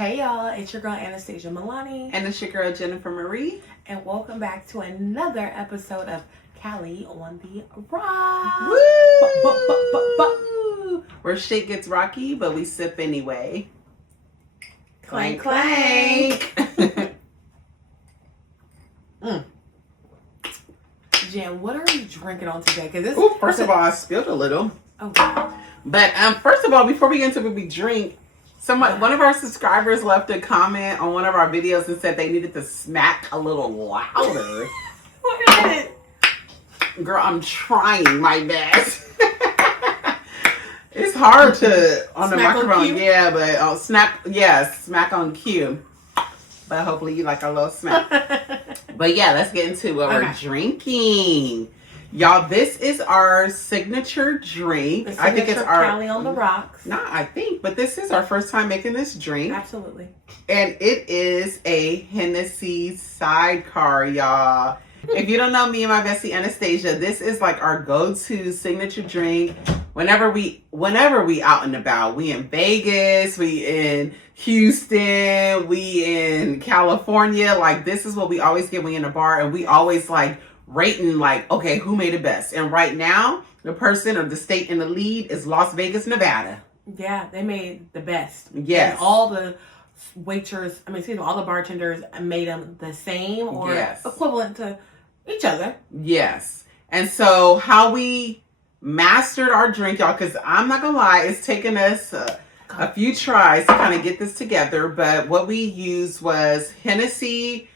Hey y'all, it's your girl Anastasia Milani. And it's your girl Jennifer Marie. And welcome back to another episode of Cali on the Rock. Woo! Where shit gets rocky, but we sip anyway. Clank, clank. Jen, what are we drinking on today? First of all, I spilled a little. Oh, God. But first of all, before we get into what we drink, one of our subscribers left a comment on one of our videos and said they needed to smack a little louder. Wait a minute. Girl, I'm trying my best. It's hard to on the Smack microphone, on cue? yeah, but smack on cue. But hopefully you like our little smack. But yeah, let's get into what we're drinking. Y'all, this is our signature drink. I think it's our Cali on the rocks. But this is our first time making this drink. Absolutely. And it is a Hennessy sidecar, y'all. If you don't know me and my bestie Anastasia, this is like our go-to signature drink. Whenever we out and about, we in Vegas, we in Houston, we in California. Like, this is what we always get when we in a bar, and we always like rating like, okay, who made it best? And right now, the person or the state in the lead is Las Vegas, Nevada. Yeah, they made the best. Yes. And all the all the bartenders made them the same or equivalent to each other. Yes. And so how we mastered our drink, y'all, because I'm not gonna lie, it's taken us a few tries to kind of get this together, but what we used was Hennessy,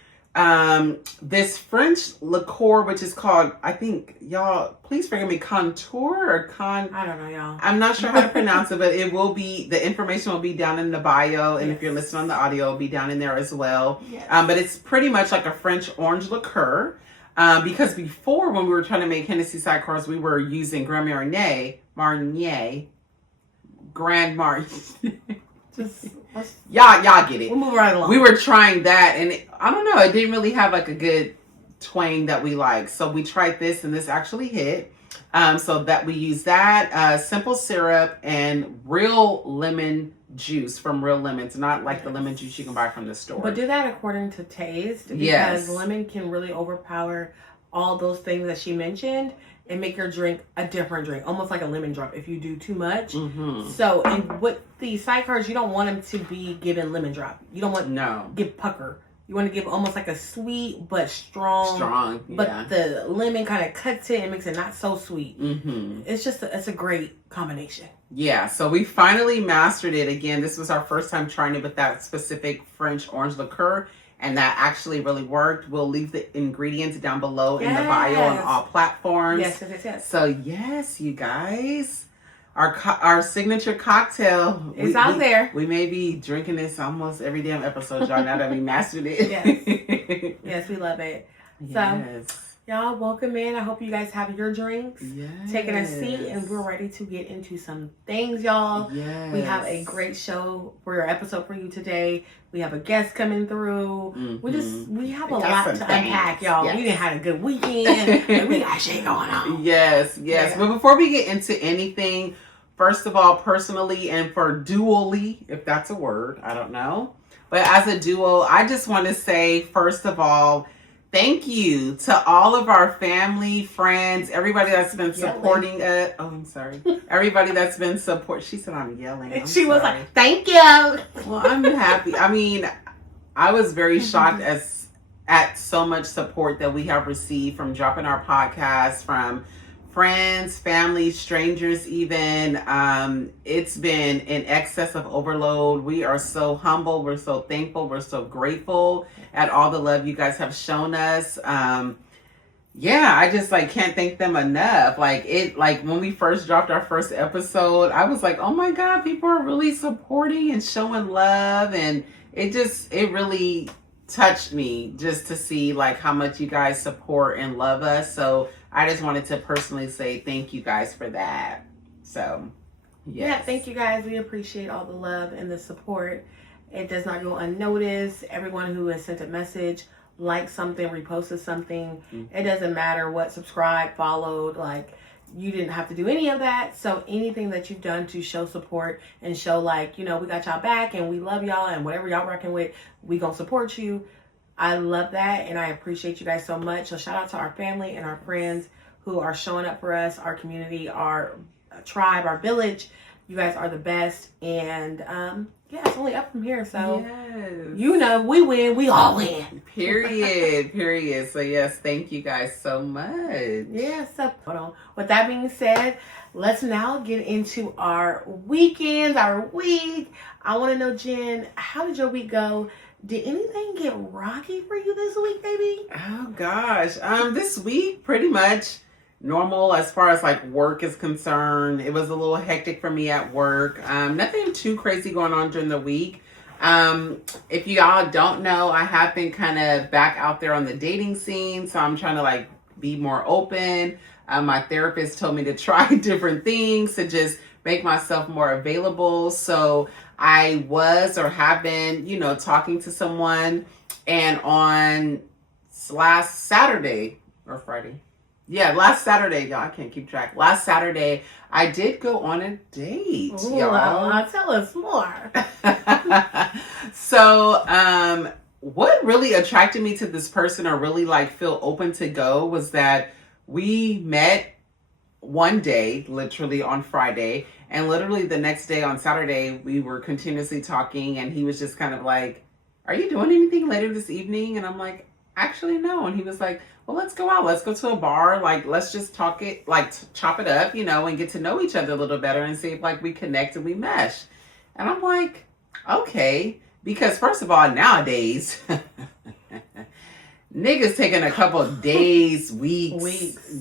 this French liqueur, which is called, I think, y'all, please forgive me, Contour or I don't know, y'all. I'm not sure how to pronounce it, but the information will be down in the bio, and if you're listening on the audio, it'll be down in there as well. Yes. But it's pretty much like a French orange liqueur. Because before, when we were trying to make Hennessy sidecars, we were using Grand Marnier. Y'all get it. We'll move right along. We were trying that, and I don't know, it didn't really have like a good twang that we like. So we tried this, and this actually hit. So that we use that simple syrup and real lemon juice from Real Lemons, not like the lemon juice you can buy from the store. But do that according to taste, because lemon can really overpower all those things that she mentioned and make your drink a different drink, almost like a lemon drop if you do too much. Mm-hmm. So, and with the sidecars, you don't want them to be given lemon drop. You don't want give pucker. You want to give almost like a sweet but strong. But the lemon kind of cuts it and makes it not so sweet. Mm-hmm. It's a great combination. Yeah, so we finally mastered it. Again, this was our first time trying it with that specific French orange liqueur, and that actually really worked. We'll leave the ingredients down below in the bio on all platforms. Yes. So yes, you guys, our signature cocktail is out there. We may be drinking this almost every damn episode, y'all, now that we mastered it. Yes. Yes, we love it. Yes. So, y'all, welcome in. I hope you guys have your drinks, taking a seat, and we're ready to get into some things, y'all. Yes. We have a great show for your episode for you today. We have a guest coming through. Mm-hmm. We have a lot to unpack, y'all. Yes. We done had a good weekend, and we got shit going on. Yes. Yeah. But before we get into anything, first of all, personally and for dually, if that's a word, I don't know. But as a duo, I just want to say, first of all, thank you to all of our family, friends, everybody that's been supporting us. Oh, I'm sorry. Everybody that's been She said I'm yelling. She was like, thank you. Well, I'm happy. I mean, I was very shocked at so much support that we have received from dropping our podcast, from friends, family, strangers even. It's been in excess of overload. We are so humble. We're so thankful. We're so grateful at all the love you guys have shown us. I just can't thank them enough. Like when we first dropped our first episode, I was like, oh my God, people are really supporting and showing love. And it really touched me just to see like how much you guys support and love us. So I just wanted to personally say thank you guys for that. So, yes. Yeah, thank you guys. We appreciate all the love and the support. It does not go unnoticed. Everyone who has sent a message, liked something, reposted something, it doesn't matter what, subscribed, followed, you didn't have to do any of that. So anything that you've done to show support and show like, we got y'all back and we love y'all and whatever y'all working with, we gonna support you. I love that and I appreciate you guys so much. So shout out to our family and our friends who are showing up for us, our community, our tribe, our village. You guys are the best. And it's only up from here. So we win, we all win. Period. So yes, thank you guys so much. Yeah, so hold on. With that being said, let's now get into our weekends, our week. I want to know, Jen, how did your week go? Did anything get rocky for you this week, baby? Oh gosh. This week pretty much normal as far as like work is concerned. It was a little hectic for me at work. Nothing too crazy going on during the week. If y'all don't know, I have been kind of back out there on the dating scene, so I'm trying to like be more open. My therapist told me to try different things to just make myself more available. So I was or have been, talking to someone, and on last Saturday or Friday. Yeah, last Saturday, y'all, I can't keep track. Last Saturday, I did go on a date, y'all. Tell us more. So, what really attracted me to this person or really like feel open to go was that we met one day, literally on Friday, and literally the next day on Saturday, we were continuously talking, and he was just kind of like, "Are you doing anything later this evening?" And I'm like, "Actually, no." And he was like, "Well, let's go out. Let's go to a bar. Like, let's just talk it, like chop it up, and get to know each other a little better and see if like we connect and we mesh." And I'm like, okay. Because first of all, nowadays, niggas taking a couple of days, weeks,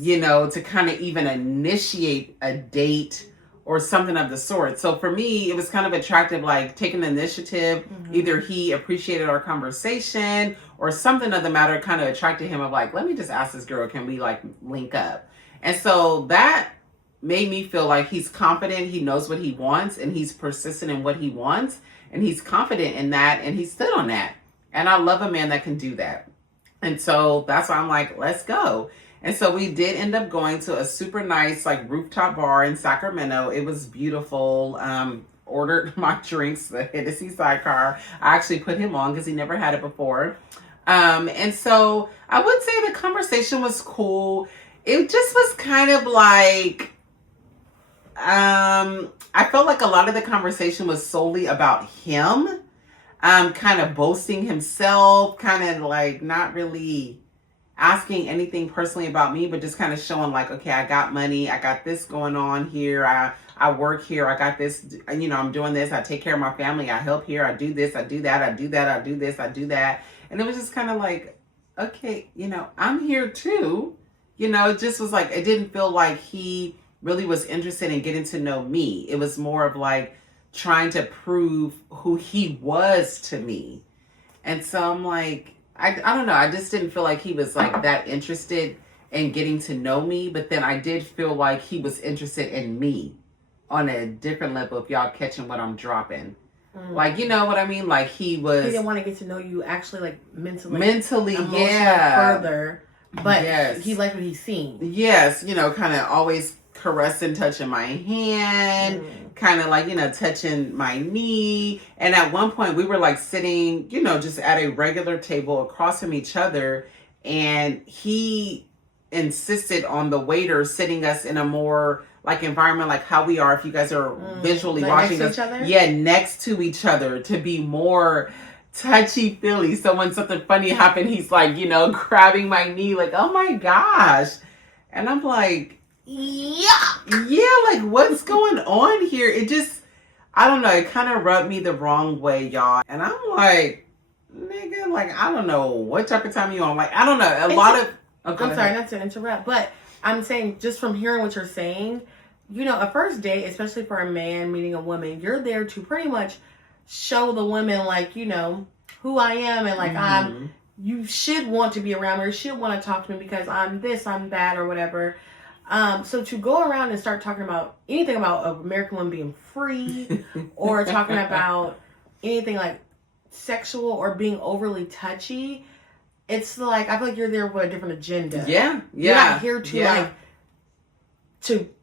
to kind of even initiate a date or something of the sort. So for me, it was kind of attractive, like taking the initiative. Mm-hmm. Either he appreciated our conversation or something of the matter kind of attracted him of like, let me just ask this girl, can we like link up? And so that made me feel like he's confident, he knows what he wants, and he's persistent in what he wants, and he's confident in that, and he stood on that. And I love a man that can do that. And so that's why I'm like, let's go. And so we did end up going to a super nice like rooftop bar in Sacramento. It was beautiful. Ordered my drinks, the Hennessy sidecar. I actually put him on because he never had it before. And so I would say the conversation was cool. It just was kind of like, I felt like a lot of the conversation was solely about him, kind of boasting himself, kind of like not really asking anything personally about me, but just kind of showing like, okay, I got money, I got this going on here, I work here, I got this, I'm doing this, I take care of my family, I help here, I do this, I do that, I do that, I do this, I do that. And it was just kind of like, okay, I'm here too. It just was like, it didn't feel like he really was interested in getting to know me. It was more of like trying to prove who he was to me. And so I'm like, I don't know. I just didn't feel like he was like that interested in getting to know me. But then I did feel like he was interested in me on a different level, if y'all catching what I'm dropping. Like, you know what I mean? Like he didn't want to get to know you actually like mentally, yeah. Further. But he liked what he's seen. Yes, kind of always caressing, touching my hand, kind of like, touching my knee. And at one point we were like sitting, just at a regular table across from each other. And he insisted on the waiter sitting us in a more like environment, like how we are, if you guys are visually like watching us. Yeah, next to each other to be more touchy-feely. So when something funny happened, he's like, grabbing my knee like, oh my gosh. And I'm like, yeah, like what's going on here? It just, I don't know, it kind of rubbed me the wrong way, y'all. And I'm like, nigga, like, I don't know what type of time you on. Like, I don't know, I'm sorry, not to interrupt, but I'm saying, just from hearing what you're saying, a first date, especially for a man meeting a woman, you're there to pretty much show the women, like, who I am, and like, you should want to be around me, or should want to talk to me because I'm this, I'm that, or whatever. So to go around and start talking about anything about American women being free, or talking about anything like sexual or being overly touchy, it's like, I feel like you're there with a different agenda. Yeah. You're not here to like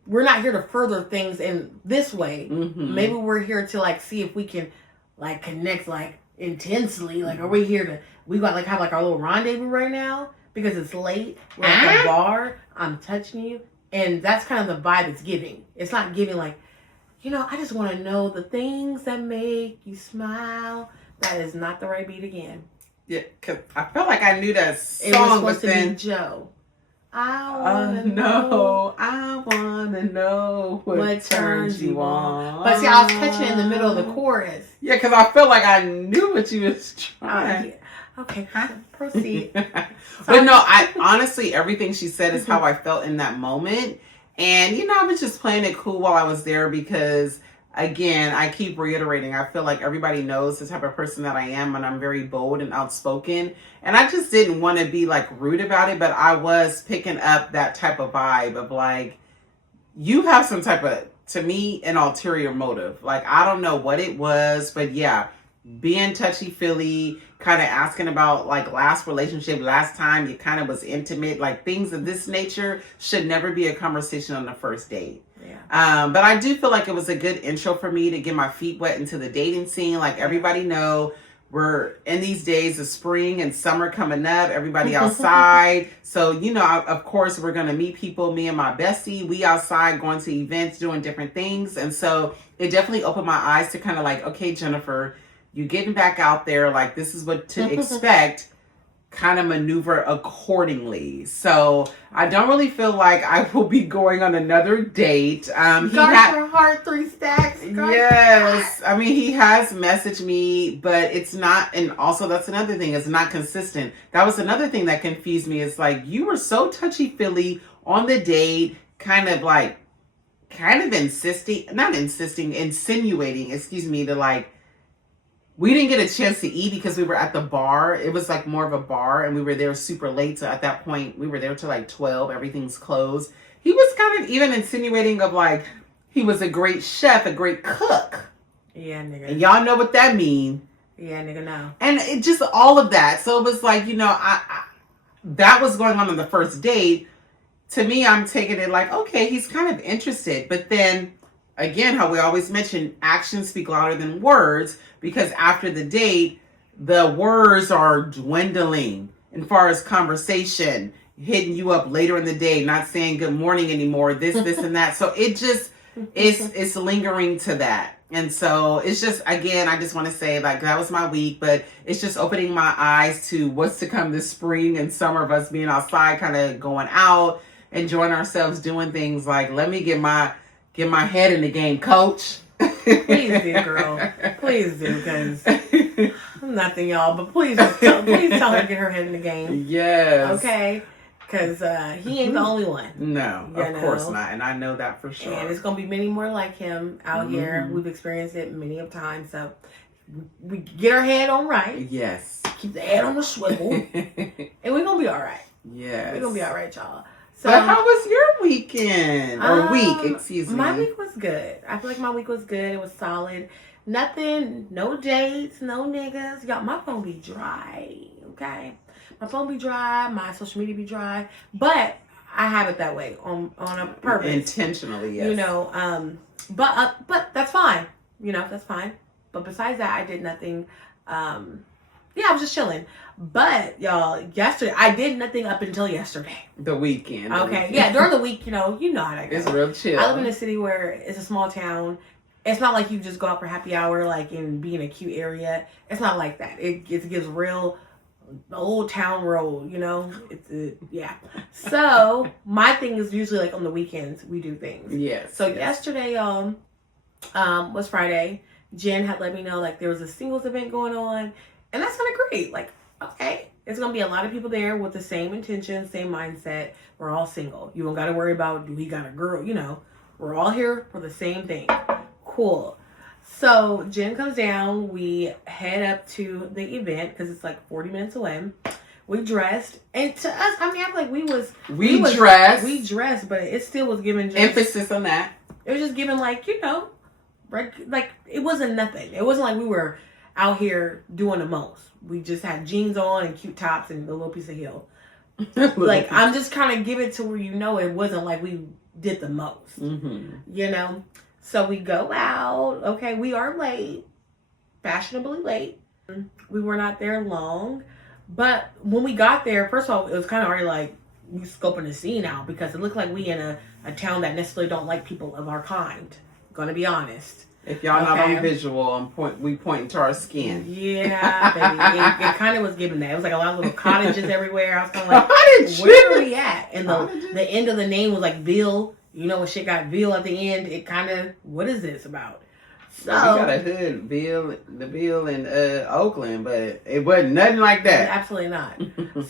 we're not here to further things in this way. Mm-hmm. Maybe we're here to like see if we can like connect like intensely. Like, are we here to, we got like have like our little rendezvous right now because it's late. We're at the bar. I'm touching you. And that's kind of the vibe it's giving. It's not giving like, I just want to know the things that make you smile. That is not the right beat again. Yeah, because I felt like I knew that song, it was supposed but then to be Joe. I wanna know what turns you on. But see, I was catching it in the middle of the chorus. Yeah, because I felt like I knew what you was trying. Yeah. Okay, proceed. But no, I honestly, everything she said is how I felt in that moment. And, I was just playing it cool while I was there because, again, I keep reiterating, I feel like everybody knows the type of person that I am, and I'm very bold and outspoken. And I just didn't want to be like rude about it, but I was picking up that type of vibe of like, you have some type of, to me, an ulterior motive. Like, I don't know what it was, but yeah, being touchy-feely, kind of asking about like last relationship, last time you kind of was intimate, like things of this nature should never be a conversation on the first date. Yeah. But I do feel like it was a good intro for me to get my feet wet into the dating scene. Like everybody know, we're in these days of spring and summer coming up, everybody outside. So, of course we're going to meet people, me and my bestie, we outside going to events, doing different things. And so it definitely opened my eyes to kind of like, okay, Jennifer, you getting back out there, like this is what to expect, kind of maneuver accordingly. So I don't really feel like I will be going on another date. He got your heart 3 stacks. Yes. I mean, he has messaged me, but it's not, and also that's another thing, it's not consistent. That was another thing that confused me. It's like, you were so touchy-feely on the date, insinuating, to like, we didn't get a chance to eat because we were at the bar. It was like more of a bar and we were there super late. So at that point, we were there till like 12. Everything's closed. He was kind of even insinuating of like, he was a great chef, a great cook. Yeah, nigga. And y'all know what that mean. Yeah, nigga, no. And it just all of that. So it was like, that was going on the first date. To me, I'm taking it like, okay, he's kind of interested. But then again, how we always mention, actions speak louder than words, because after the date, the words are dwindling as far as conversation, hitting you up later in the day, not saying good morning anymore, this, and that. So it just, it's lingering to that. And so it's just, again, I just want to say like that was my week, but it's just opening my eyes to what's to come this spring and summer of us being outside, kind of going out, enjoying ourselves, doing things like, let me get my head in the game, coach. Please do, girl. Please do, because nothing, y'all. But please tell her to get her head in the game. Yes. Okay? Because he ain't the only one. No, of course not. And I know that for sure. And there's going to be many more like him out here. We've experienced it many of times. So we get our head on right. Yes. Keep the head on the swivel. And we're going to be all right. Yes. We're going to be all right, y'all. So, but how was your weekend? Or week, excuse me. My week was good. I feel like my week was good. It was solid. Nothing, no dates, no niggas. Y'all, my phone be dry, okay? My phone be dry. My social media be dry. But I have it that way on a purpose. Intentionally, yes. But that's fine. That's fine. But besides that, I did nothing. I was just chilling. But y'all, yesterday I did nothing up until yesterday. The weekend. Okay, yeah, during the week, you know how that goes. It's real chill. I live in a city where it's a small town. It's not like you just go out for happy hour, like and be in a cute area. It's not like that. It gives real old town road. Yeah. So my thing is usually like on the weekends we do things. Yes. So yesterday, was Friday. Jen had let me know like there was a singles event going on. And that's kind of great. Like, okay, it's going to be a lot of people there with the same intention, same mindset. We're all single. You don't got to worry about, do we got a girl? We're all here for the same thing. Cool. So Jen comes down. We head up to the event because it's like 40 minutes away. We dressed. And to us, I feel like we dressed. We dressed, but it still was giving just... Emphasis on that. It was just giving like, like it wasn't nothing. It wasn't like we were out here doing the most. We just had jeans on and cute tops and a little piece of heel. Like I'm just kind of give it to where it wasn't like we did the most. Mm-hmm. You know? So we go out. Okay, we are late. Fashionably late. We were not there long. But when we got there, first of all, it was kind of already like we scoping the scene out because it looked like we in a town that necessarily don't like people of our kind. Gonna be honest. If y'all not on visual, we pointing to our skin. Yeah, baby. It kind of was giving that. It was like a lot of little cottages everywhere. I was kind of like, where are we at? And the end of the name was like Ville. You know, when shit got Ville at the end, it kind of, what is this about? So we got a hood, the Ville in Oakland, but it wasn't nothing like that. Absolutely not.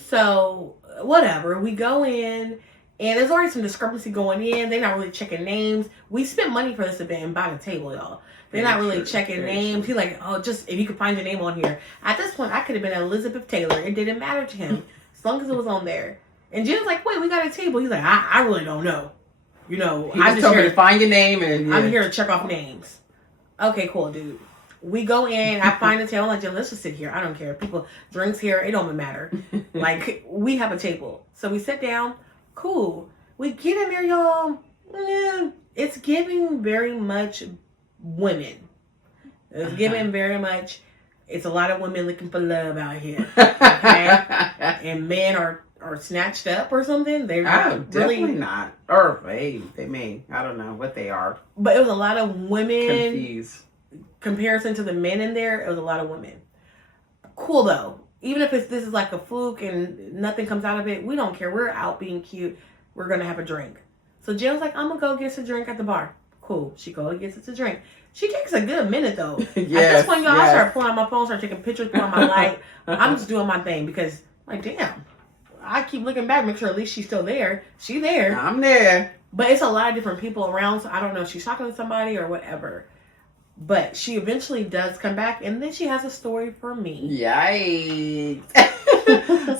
So whatever, we go in, and there's already some discrepancy going in. They're not really checking names. We spent money for this event and bought a table, y'all. They're not really checking names. He's like, oh, just if you could find your name on here. At this point, I could have been Elizabeth Taylor. It didn't matter to him as long as it was on there. And Jen's like, wait, we got a table. He's like, I really don't know. You know, I'm just here to find your name, and I'm here to check off names. Okay, cool, dude. We go in, I find a table, I'm like, Jen, let's just sit here. I don't care. People, drinks here, it don't matter. Like, we have a table. So we sit down, cool. We get in there, y'all. It's giving very much women. It's giving very much, it's a lot of women looking for love out here. Okay? And men are snatched up or something. They're definitely not. Or they may. I don't know what they are. But it was a lot of women. Confused. Comparison to the men in there, it was a lot of women. Cool though. Even if this is like a fluke and nothing comes out of it, we don't care. We're out being cute. We're gonna have a drink. So Jill was like, I'm gonna go get us a drink at the bar. Cool. She goes and gets us a drink. She takes a good minute though. At this point, y'all, I start pulling out my phone, start taking pictures, pulling out my light. I'm just doing my thing because, like, damn. I keep looking back, make sure at least she's still there. She there. I'm there. But it's a lot of different people around, so I don't know if she's talking to somebody or whatever. But she eventually does come back, and then she has a story for me. Yikes.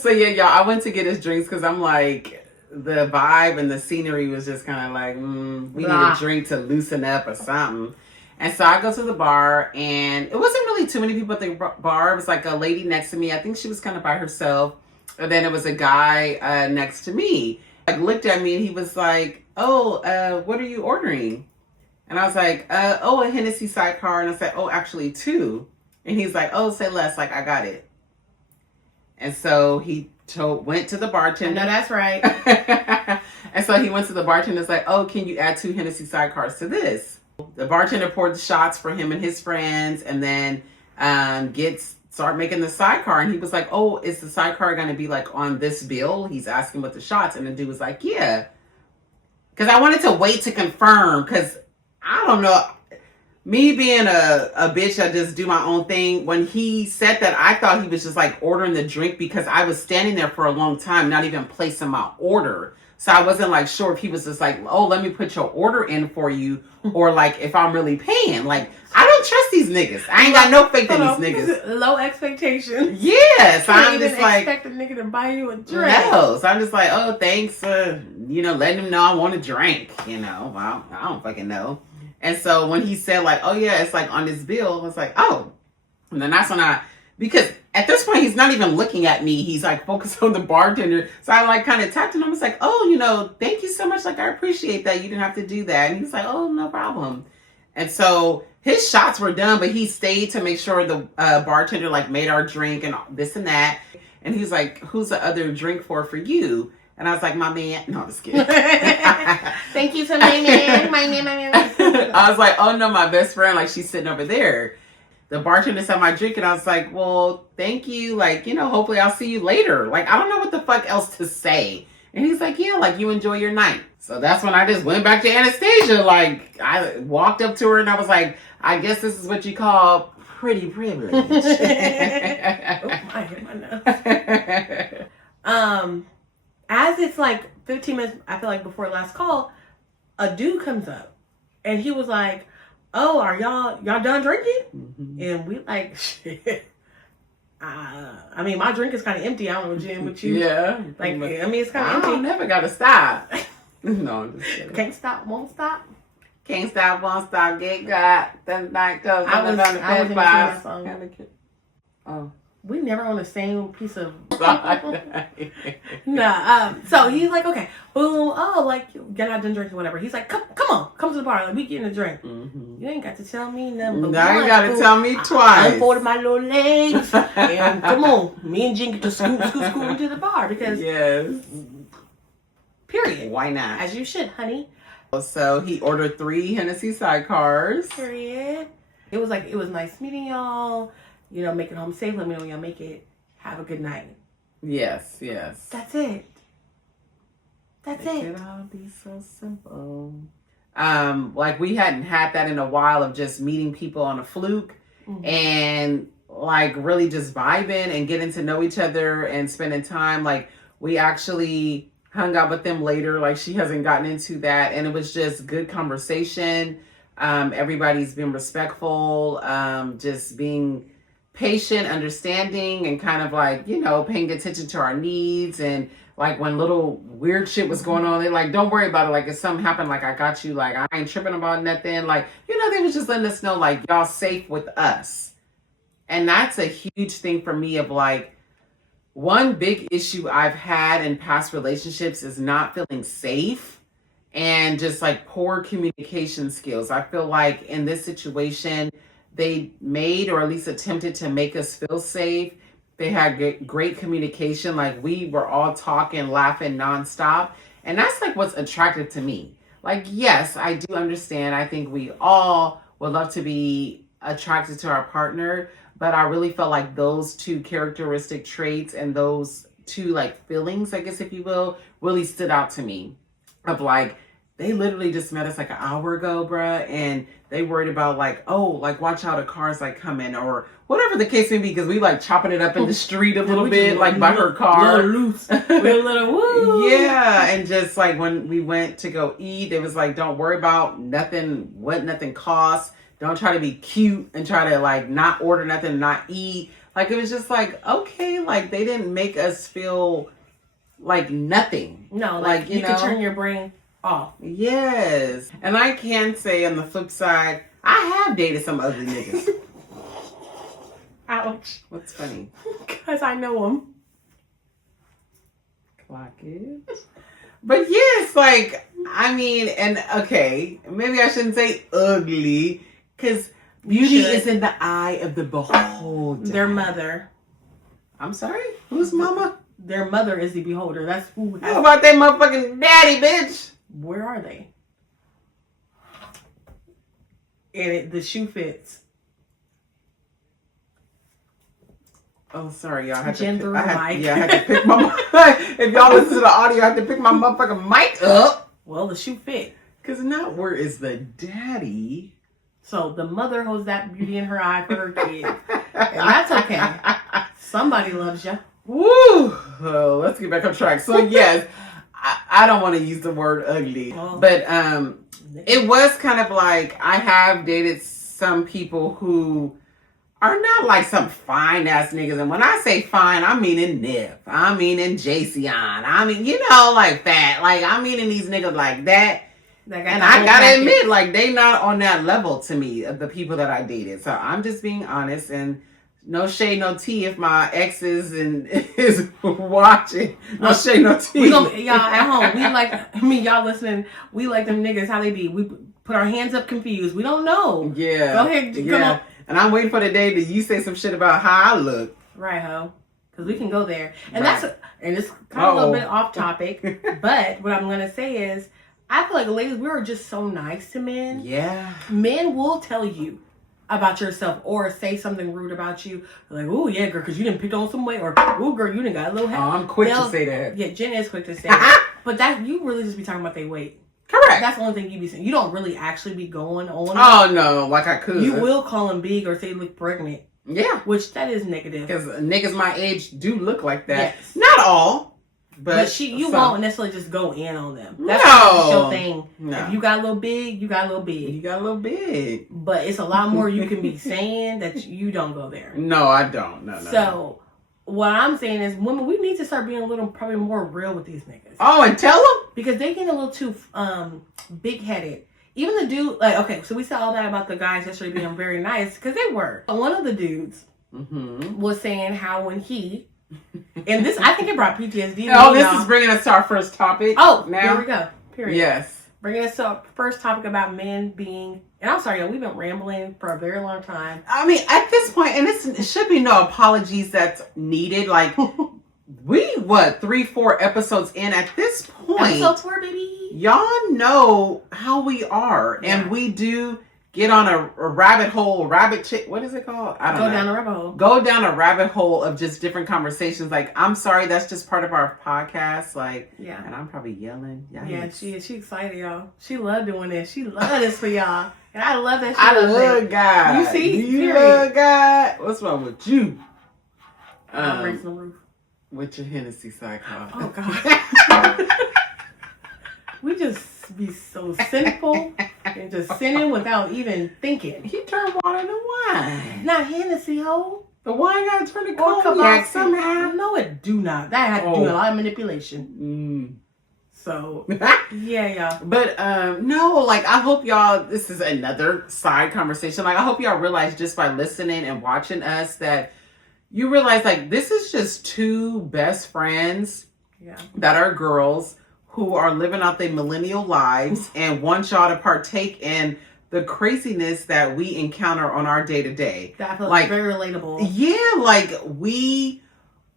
So yeah, y'all, I went to get us drinks because I'm like, the vibe and the scenery was just kind of like, we need a drink to loosen up or something. And so I go to the bar, and it wasn't really too many people at the bar. It was like a lady next to me. I think she was kind of by herself. And then it was a guy next to me. Like, looked at me, and he was like, oh, what are you ordering? And I was like, a Hennessy sidecar. And I said, oh, actually 2. And he's like, oh, say less, like I got it. And so he went to the bartender. No, that's right. And so he went to the bartender and was like, oh, can you add 2 Hennessy sidecars to this? The bartender poured the shots for him and his friends, and then start making the sidecar. And he was like, oh, is the sidecar going to be like on this bill? He's asking with the shots. And the dude was like, yeah. Because I wanted to wait to confirm, because I don't know. Me being a bitch that just do my own thing, when he said that, I thought he was just like ordering the drink because I was standing there for a long time, not even placing my order. So I wasn't like sure if he was just like, oh, let me put your order in for you, or like if I'm really paying. Like, I don't trust these niggas. I ain't got no faith in these niggas. Low expectations. Yes, so I'm just like, expect a nigga to buy you a drink. No, so I'm just like, oh, thanks, letting him know I want a drink. Well, I don't fucking know. And so when he said like, oh yeah, it's like on this bill, I was like, oh. And then that's when because at this point he's not even looking at me. He's like focused on the bartender. So I like kind of tapped him. I was like, oh, thank you so much. Like, I appreciate that. You didn't have to do that. And he's like, oh, no problem. And so his shots were done, but he stayed to make sure the bartender like made our drink and this and that. And he's like, who's the other drink for you? And I was like, my man. No, I'm just kidding. Thank you to my man. My man. I was like, oh no, my best friend, like she's sitting over there. The bartender said my drink, and I was like, well, thank you. Like, hopefully I'll see you later. Like, I don't know what the fuck else to say. And he's like, yeah, like you enjoy your night. So that's when I just went back to Anastasia. Like, I walked up to her and I was like, I guess this is what you call pretty privilege. Oh, I hit my nose. As it's like 15 minutes, I feel like before last call, a dude comes up and he was like, oh, are y'all done drinking? Mm-hmm. And we like, shit. I mean, my drink is kind of empty. I don't know, Jen, with you. Yeah. Like, I mean, it's kind of empty. I never got to stop. No, I'm just kidding. Can't stop, won't stop. Can't stop, won't stop, get got. The night goes. I was in that song. Oh. we never on the same piece of nah. So he's like, okay, boom. Oh, like you're not done drinking, whatever. He's like, come on, come to the bar. Like we getting a drink. You ain't got to tell me nothing. But now you got to tell me twice. I unfolded my little legs and come on, me and Jen get to scoot into the bar because yes. Period. Why not? As you should, honey. So he ordered 3 Hennessy sidecars. Period. It was nice meeting y'all. You know, make it home safe. Let me know when y'all make it. Have a good night. Yes. That's it. That's it. It all be so simple. Like we hadn't had that in a while of just meeting people on a fluke and like really just vibing and getting to know each other and spending time. Like we actually hung out with them later. Like she hasn't gotten into that, and it was just good conversation. Everybody's been respectful, just being patient, understanding, and kind of like, you know, paying attention to our needs. And like when little weird shit was going on, they like, don't worry about it. Like if something happened, like I got you, like I ain't tripping about nothing. Like, you know, they was just letting us know like y'all safe with us. And that's a huge thing for me of like, one big issue I've had in past relationships is not feeling safe and just like poor communication skills. I feel like in this situation, they made or at least attempted to make us feel safe. They had great communication. Like we were all talking, laughing nonstop. And that's like what's attractive to me. Like, yes, I do understand. I think we all would love to be attracted to our partner. But I really felt like those 2 characteristic traits and those 2 like feelings, I guess, if you will, really stood out to me. Of like, they literally just met us like an hour ago, bruh. And they worried about like, oh, like watch how the cars like come in or whatever the case may be. Because we like chopping it up in the street a little bit, like by her car. Little loose. We're a little woo. Yeah. And just like when we went to go eat, it was like, don't worry about nothing, what nothing costs. Don't try to be cute and try to like not order nothing, not eat. Like it was just like, okay, like they didn't make us feel like nothing. No, like you can turn your brain off. Yes. And I can say on the flip side, I have dated some ugly niggas. Ouch. What's funny? Because I know them. Clock it. But yes, like, I mean, and okay, maybe I shouldn't say ugly. Because beauty is in the eye of the beholder. Their mother. I'm sorry? Who's mama? Their mother is the beholder. That's who. How about that motherfucking daddy, bitch? Where are they? And the shoe fits. Oh, sorry, y'all. I had to pick my if y'all listen to the audio, I had to pick my motherfucking mic up. Well, the shoe fit. Because now where is the daddy? So the mother holds that beauty in her eye for her kid. And that's okay. Somebody loves you. Woo! Oh, let's get back on track. So yes, I don't want to use the word ugly. But it was kind of like I have dated some people who are not like some fine ass niggas. And when I say fine, I mean in Nip. I mean in Jayceon. I mean, you know, like fat. Like I mean in these niggas like that. And I gotta admit, like, they not on that level to me, of the people that I dated. So I'm just being honest, and no shade, no tea if my exes is watching. No shade, no tea. Y'all at home, y'all listening, we like them niggas, how they be. We put our hands up confused. We don't know. Yeah. Go ahead, come on. And I'm waiting for the day that you say some shit about how I look. Right, ho. Because we can go there. And and it's kind of a little bit off topic, but what I'm going to say is, I feel like ladies, we are just so nice to men. Yeah. Men will tell you about yourself or say something rude about you. Like, oh, yeah, girl, because you didn't pick on some weight. Or, oh, girl, you didn't got a little hair. Oh, I'm quick to say that. Yeah, Jen is quick to say that. But that you really just be talking about their weight. Correct. That's the only thing you be saying. You don't really actually be going on. Oh, no, like I could. You will call them big or say you look pregnant. Yeah. Which, that is negative. Because niggas my age do look like that. Yes. Not all. But you won't necessarily just go in on them. That's your thing. No. If you got a little big, you got a little big. You got a little big. But it's a lot more you can be saying that you don't go there. No, I don't. No. So, what I'm saying is, women, we need to start being a little, probably more real with these niggas. Oh, and tell them? Because they get a little too big-headed. Even the dude, like, okay, so we said all that about the guys yesterday being very nice, because they were. One of the dudes was saying how when he, and this, I think it brought PTSD. This is bringing us to our first topic. Oh, now here we go. Period. Yes. Bringing us to our first topic about men being, and I'm sorry, y'all, we've been rambling for a very long time. I mean, at this point, and it should be no apologies that's needed. Like, 3-4 episodes in at this point. Episode 4, baby. Y'all know how we are. Yeah. And we do get on a rabbit hole, what is it called? I don't know. Go down a rabbit hole. Go down a rabbit hole of just different conversations. Like, I'm sorry, that's just part of our podcast. Like, yeah. And I'm probably yelling. Yeah, she is. She excited, y'all. She love doing this. She love this for y'all. And I love that. I love God. You see? You love God. What's wrong with you? I'm raising the roof. With your Hennessy psycho. Oh, God. We just be so simple and just sinning without even thinking. He turned water into wine. Not Hennessy, ho. The wine got to turn to cognac somehow. No, it do not. That had to do a lot of manipulation. So, yeah, y'all. But, no, like, I hope y'all, this is another side conversation. Like, I hope y'all realize just by listening and watching us that you realize, like, this is just two best friends that are girls who are living out their millennial lives and want y'all to partake in the craziness that we encounter on our day-to-day. That feels like, very relatable. Yeah, like, we,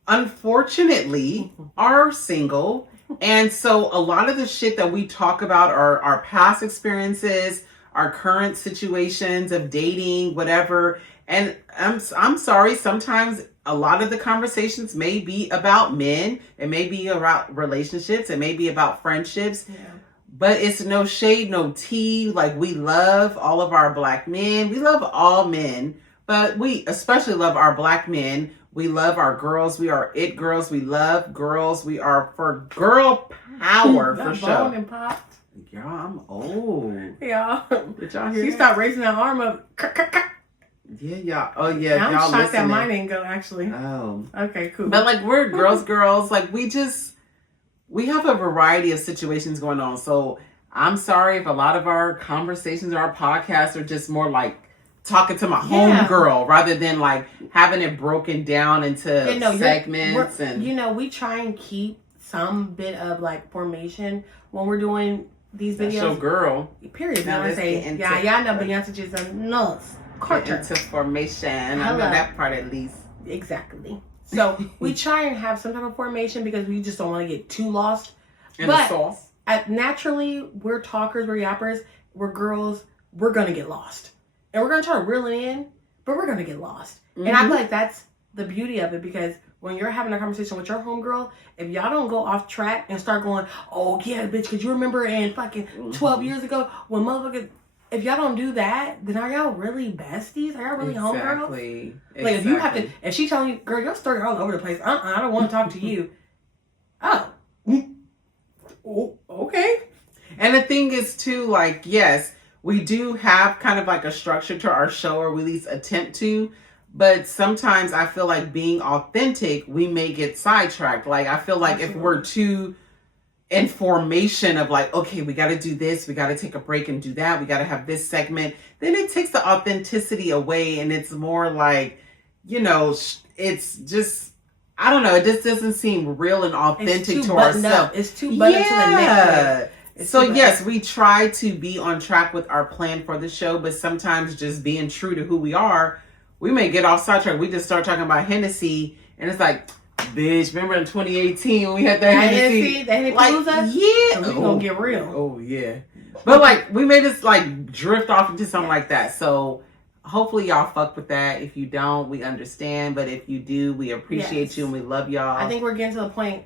unfortunately, are single. And so a lot of the shit that we talk about are our past experiences, our current situations of dating, whatever. And I'm sorry, sometimes a lot of the conversations may be about men. It may be about relationships. It may be about friendships. Yeah. But it's no shade, no tea. Like, we love all of our black men. We love all men. But we especially love our black men. We love our girls. We are it girls. We love girls. We are for girl power for sure. And popped. Y'all, I'm old. Yeah. Did y'all hear She that? started raising that arm up. Yeah, y'all. Oh, yeah. I'm y'all shocked listening. that mine didn't go, actually. Oh. Okay, cool. But, like, we're girls. Like, we have a variety of situations going on. So, I'm sorry if a lot of our conversations or our podcasts are just more like talking to my homegirl rather than, like, having it broken down into segments. And we try and keep some bit of, like, formation when we're doing these videos. That's your girl. Period. Now let's say, y'all know Beyonce just a nuts. Into formation. I know that part at least. Exactly. So we try and have some type of formation because we just don't want to get too lost. In the sauce. Naturally, we're talkers, we're yappers, we're girls, we're going to get lost. And we're going to try to reel it in, but we're going to get lost. Mm-hmm. And I feel like that's the beauty of it because when you're having a conversation with your homegirl, if y'all don't go off track and start going, oh yeah, bitch, because you remember in fucking 12 years ago when motherfuckers... If y'all don't do that, then are y'all really besties? Are y'all really homegirls? Like, if you have to, if she telling you, girl, your story all over the place. I don't want to talk to you. Oh, okay. And the thing is, too, like, yes, we do have kind of like a structure to our show, or we at least attempt to. But sometimes I feel like being authentic, we may get sidetracked. Like, I feel like if we're too information of like, okay, we got to do this, we got to take a break and do that, we got to have this segment, then it takes the authenticity away, and it's more like, it's just, I don't know, it just doesn't seem real and authentic to ourselves. It's too buttoned to the neck. So yes, we try to be on track with our plan for the show, but sometimes just being true to who we are, we may get off sidetrack. We just start talking about Hennessy, and it's like, bitch, remember in 2018 when we had that Hennessy? That like, yeah. So we gonna get real. Oh, yeah. But, like, we made us, like, drift off into something like that. So, hopefully y'all fuck with that. If you don't, we understand. But if you do, we appreciate you and we love y'all. I think we're getting to the point,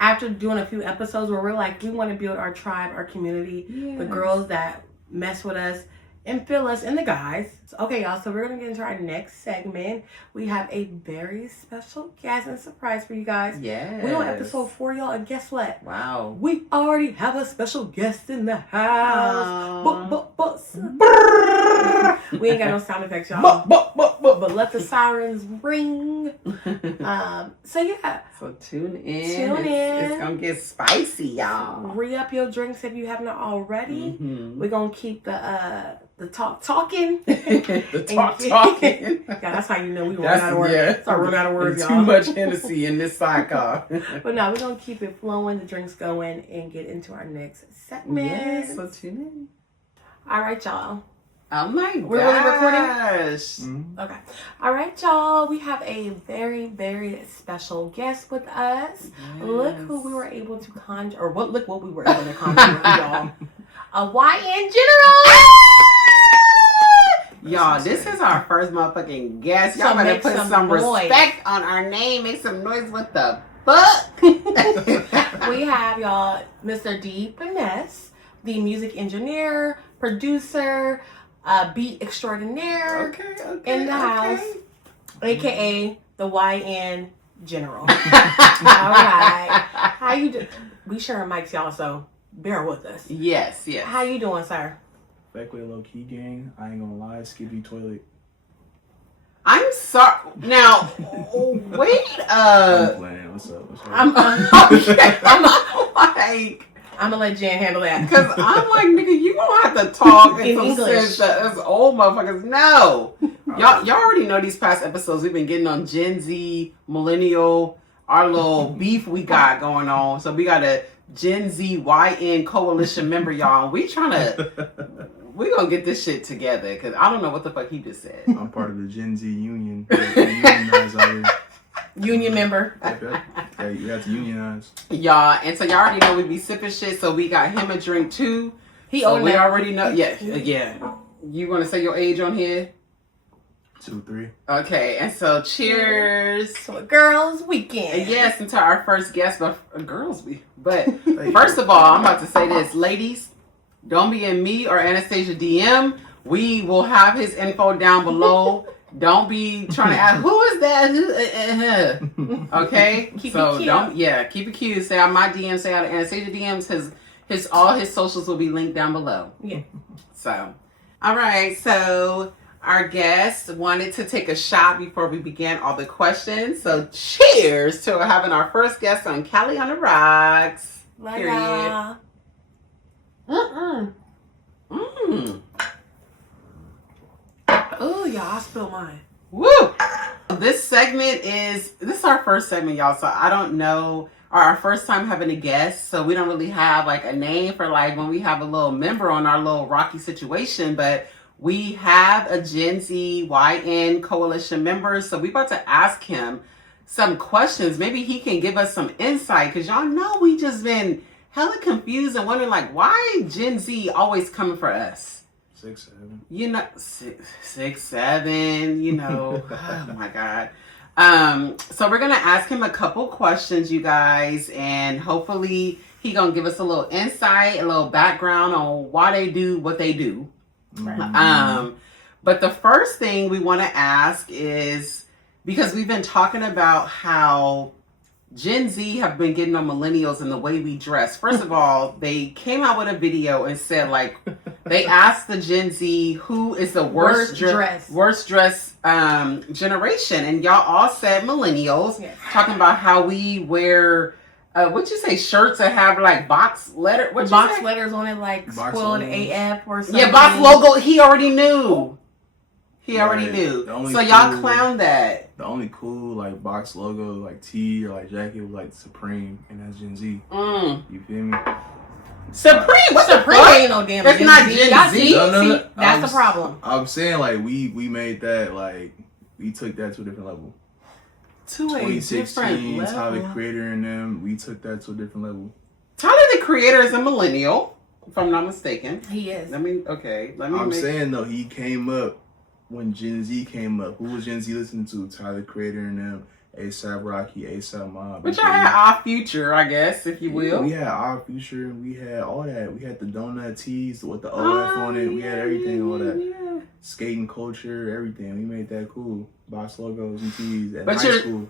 after doing a few episodes, where we're like, we want to build our tribe, our community, the girls that mess with us and fill us, and the guys. Okay, y'all, so we're going to get into our next segment. We have a very special guest and surprise for you guys. Yes. We're on episode 4, y'all, and guess what? Wow. We already have a special guest in the house. bus. We ain't got no sound effects, y'all. But let the sirens ring. So yeah. So tune in. It's gonna get spicy, y'all. Re-up your drinks if you haven't already. Mm-hmm. We're gonna keep the talk talking. The talk talking. Yeah, that's how you know we run out of words. Yeah. Start running out of words, y'all. Too much Hennessy in this sidecar. But no, we're gonna keep it flowing, the drinks going, and get into our next segment. Yes, so tune in. All right, y'all. Oh my gosh. We're really recording? Mm-hmm. Okay. All right, y'all. We have a very, very special guest with us. Yes. Look who we were able to conjure, or look what we were able to conjure, y'all. A YN General! Y'all, this is our first motherfucking guest. Y'all better put some respect on our name. Make some noise. What the fuck? We have, y'all, Mr. D Finesse, the music engineer, producer, beat extraordinaire in the house, aka the YN General. All right. How you do? We sharing mics, y'all, so bear with us. Yes. How you doing, sir? Back with a low key gang. I ain't gonna lie, Skippy Toilet. I'm sorry. Now, wait. I'm playing. What's up? I'm like. I'm gonna let Jen handle that. Because I'm like, nigga, you don't have to talk in English. As old motherfuckers. No. Y'all already know these past episodes we've been getting on Gen Z, millennial, our little beef we got going on. So we got a Gen Z YN coalition member, y'all. We gonna get this shit together. Because I don't know what the fuck he just said. I'm part of the Gen Z union. Union member. Yeah, you have to unionize. Y'all, and so y'all already know we be sipping shit, so we got him a drink too. We already know. Yeah. You want to say your age on here? 2, 3. Okay, and so cheers to a girls' weekend. Yes, and to our first guest, but girls' week. But first of all, I'm about to say this, ladies, don't be in me or Anastasia DM. We will have his info down below. Don't be trying to ask, who is that? Okay? Keep it cute. Keep it cute. Say out my DMs, say out of Anastasia DMs. All his socials will be linked down below. Yeah. So, all right. So, our guest wanted to take a shot before we began all the questions. So, cheers to having our first guest on Cali on the Rocks. Period. Oh, y'all, I spilled mine. Woo! This is our first segment, y'all. So I don't know, or our first time having a guest. So we don't really have like a name for like when we have a little member on our little rocky situation. But we have a Gen Z YN coalition member. So we about to ask him some questions. Maybe he can give us some insight. Because y'all know we just been hella confused and wondering like why Gen Z always coming for us. 6, 7. You know, 6, 7, you know. Oh my God. So we're gonna ask him a couple questions, you guys, and hopefully he gonna give us a little insight, a little background on why they do what they do. Mm-hmm. But the first thing we want to ask is, because we've been talking about how Gen Z have been getting on millennials and the way we dress. First of all, they came out with a video and said, like, they asked the Gen Z who is the worst dressed generation, and y'all all said millennials. Yes. Talking about how we wear what'd you say, shirts that have like box letters on it, like spoiled AF or something. Yeah, box logo. He already knew. He already knew. So y'all clown that. The only cool like box logo like tee or like jacket was like Supreme, and that's Gen Z. You feel me? Supreme? What Supreme ain't no damn That's Gen not Z. Gen Z. No. That's the problem. I'm saying like we made that, like we took that to a different level. To a different level. Tyler the Creator and them, we took that to a different level. Tyler the Creator is a millennial, if I'm not mistaken. He is. I'm saying though, he came up when Gen Z came up. Who was Gen Z listening to? Tyler the Creator and them, A$AP Rocky, A$AP Mob. Which I had Our Future, I guess, if you will. We had Our Future. We had all that. We had the donut tees with the OF on it. We had everything, all that. Yeah. Skating culture, everything. We made that cool. Box logos and tees at high school.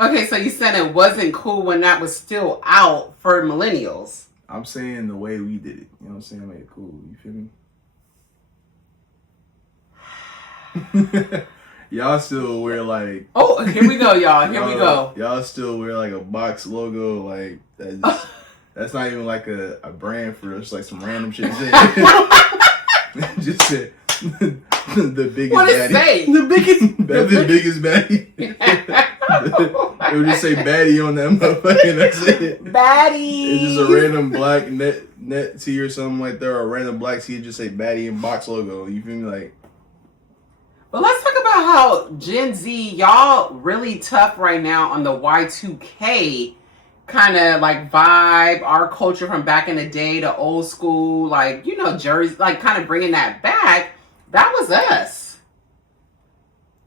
Okay, so you said it wasn't cool when that was still out for millennials. I'm saying the way we did it. You know what I'm saying? Made it cool. You feel me? Y'all still wear like. Oh, here we go, y'all. Here we go. Y'all still wear like a box logo, like that's not even like a brand for us, like some random shit. Just said the biggest what baddie. Say? The biggest. The biggest baddie. It would just say baddie on that motherfucker. That's it. Baddie. It's just a random black net tee or something like that, or a random black tee. Just say baddie and box logo. You feel me? Like. But let's talk about how Gen Z, y'all really tough right now on the Y2K kind of like vibe, our culture from back in the day, the old school, like, you know, Jersey, like kind of bringing that back. That was us.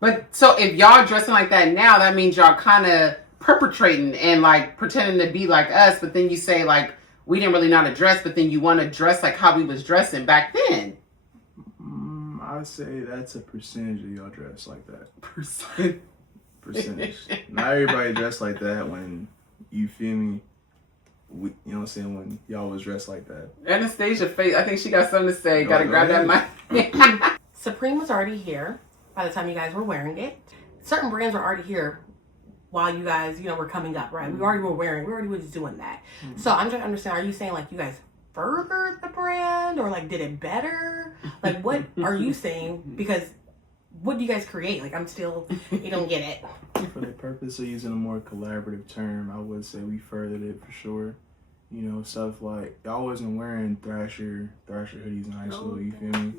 But so if y'all dressing like that now, that means y'all kind of perpetrating and like pretending to be like us. But then you say like, we didn't really know how to dress, but then you want to dress like how we was dressing back then. I'd say that's a percentage of y'all dress like that. Percentage. Not everybody dressed like that when, you feel me, you know what I'm saying, when y'all was dressed like that. Anastasia face, I think she got something to say. Gotta grab that mic. Supreme was already here by the time you guys were wearing it. Certain brands were already here while you guys, you know, were coming up, right? We already was doing that. Mm-hmm. So I'm trying to understand, are you saying like you guys furthered the brand or like did it better? Like what are you saying? Because what do you guys create? Like I'm still, you don't get it. For the purpose of using a more collaborative term, I would say we furthered it for sure. You know, stuff like y'all wasn't wearing Thrasher hoodies in high school, you feel me?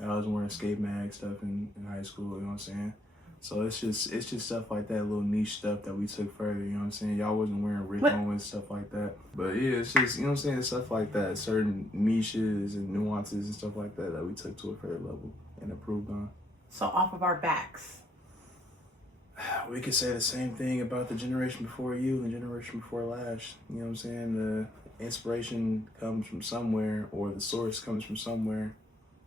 Y'all was wearing skate mag stuff in high school, you know what I'm saying? So it's just stuff like that, little niche stuff that we took further, you know what I'm saying? Y'all wasn't wearing Rick Owens, stuff like that. But yeah, it's just, you know what I'm saying, stuff like that. Certain niches and nuances and stuff like that we took to a further level and improved on. So off of our backs. We could say the same thing about the generation before you and the generation before last. You know what I'm saying? The inspiration comes from somewhere, or the source comes from somewhere.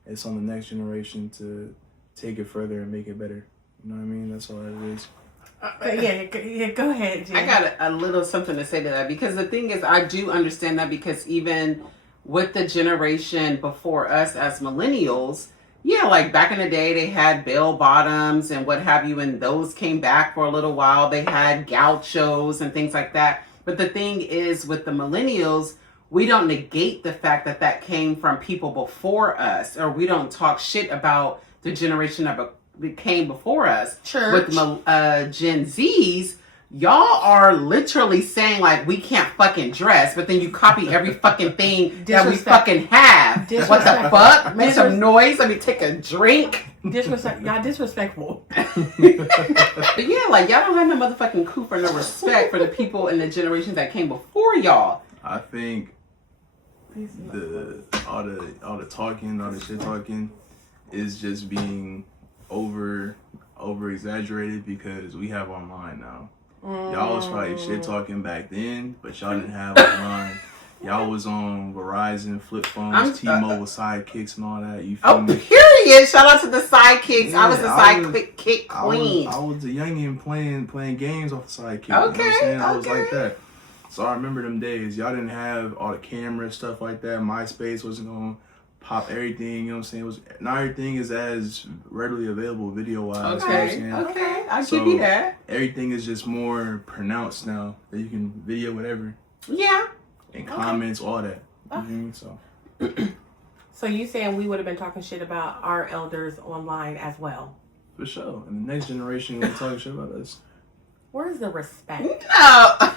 It's on the next generation to take it further and make it better. You know what I mean? That's all it is. Yeah, go ahead, Jen. I got a little something to say to that, because the thing is, I do understand that, because even with the generation before us as millennials, yeah, like back in the day, they had bell bottoms and what have you, and those came back for a little while. They had gauchos and things like that. But the thing is, with the millennials, we don't negate the fact that that came from people before us, or we don't talk shit about the generation that came before us. Church. With Gen Zs, y'all are literally saying like we can't fucking dress, but then you copy every fucking thing that we fucking have. What the fuck? Make some noise. Let me take a drink. Y'all disrespectful. But yeah, like y'all don't have no motherfucking coup for no respect for the people in the generations that came before y'all. I think all the talking, all the shit talking is just being over exaggerated, because we have online now. Y'all was probably shit talking back then, but y'all didn't have online. Y'all was on Verizon flip phones, T-Mobile sidekicks and all that. You feel me? Period. Shout out to the sidekicks. Yeah, I was the sidekick queen. I was the youngin playing games off the sidekick. Okay, you know what I'm saying? I was like that. So I remember them days. Y'all didn't have all the camera stuff like that. MySpace wasn't going to pop everything, you know what I'm saying? Not everything is as readily available video-wise. Okay, you know what I'm saying? okay. I'll give you that. Everything is just more pronounced now, that you can video whatever. Yeah. And comments, all that. So. So you saying we would have been talking shit about our elders online as well? For sure. And the next generation will be talking shit about us. Where's the respect? No.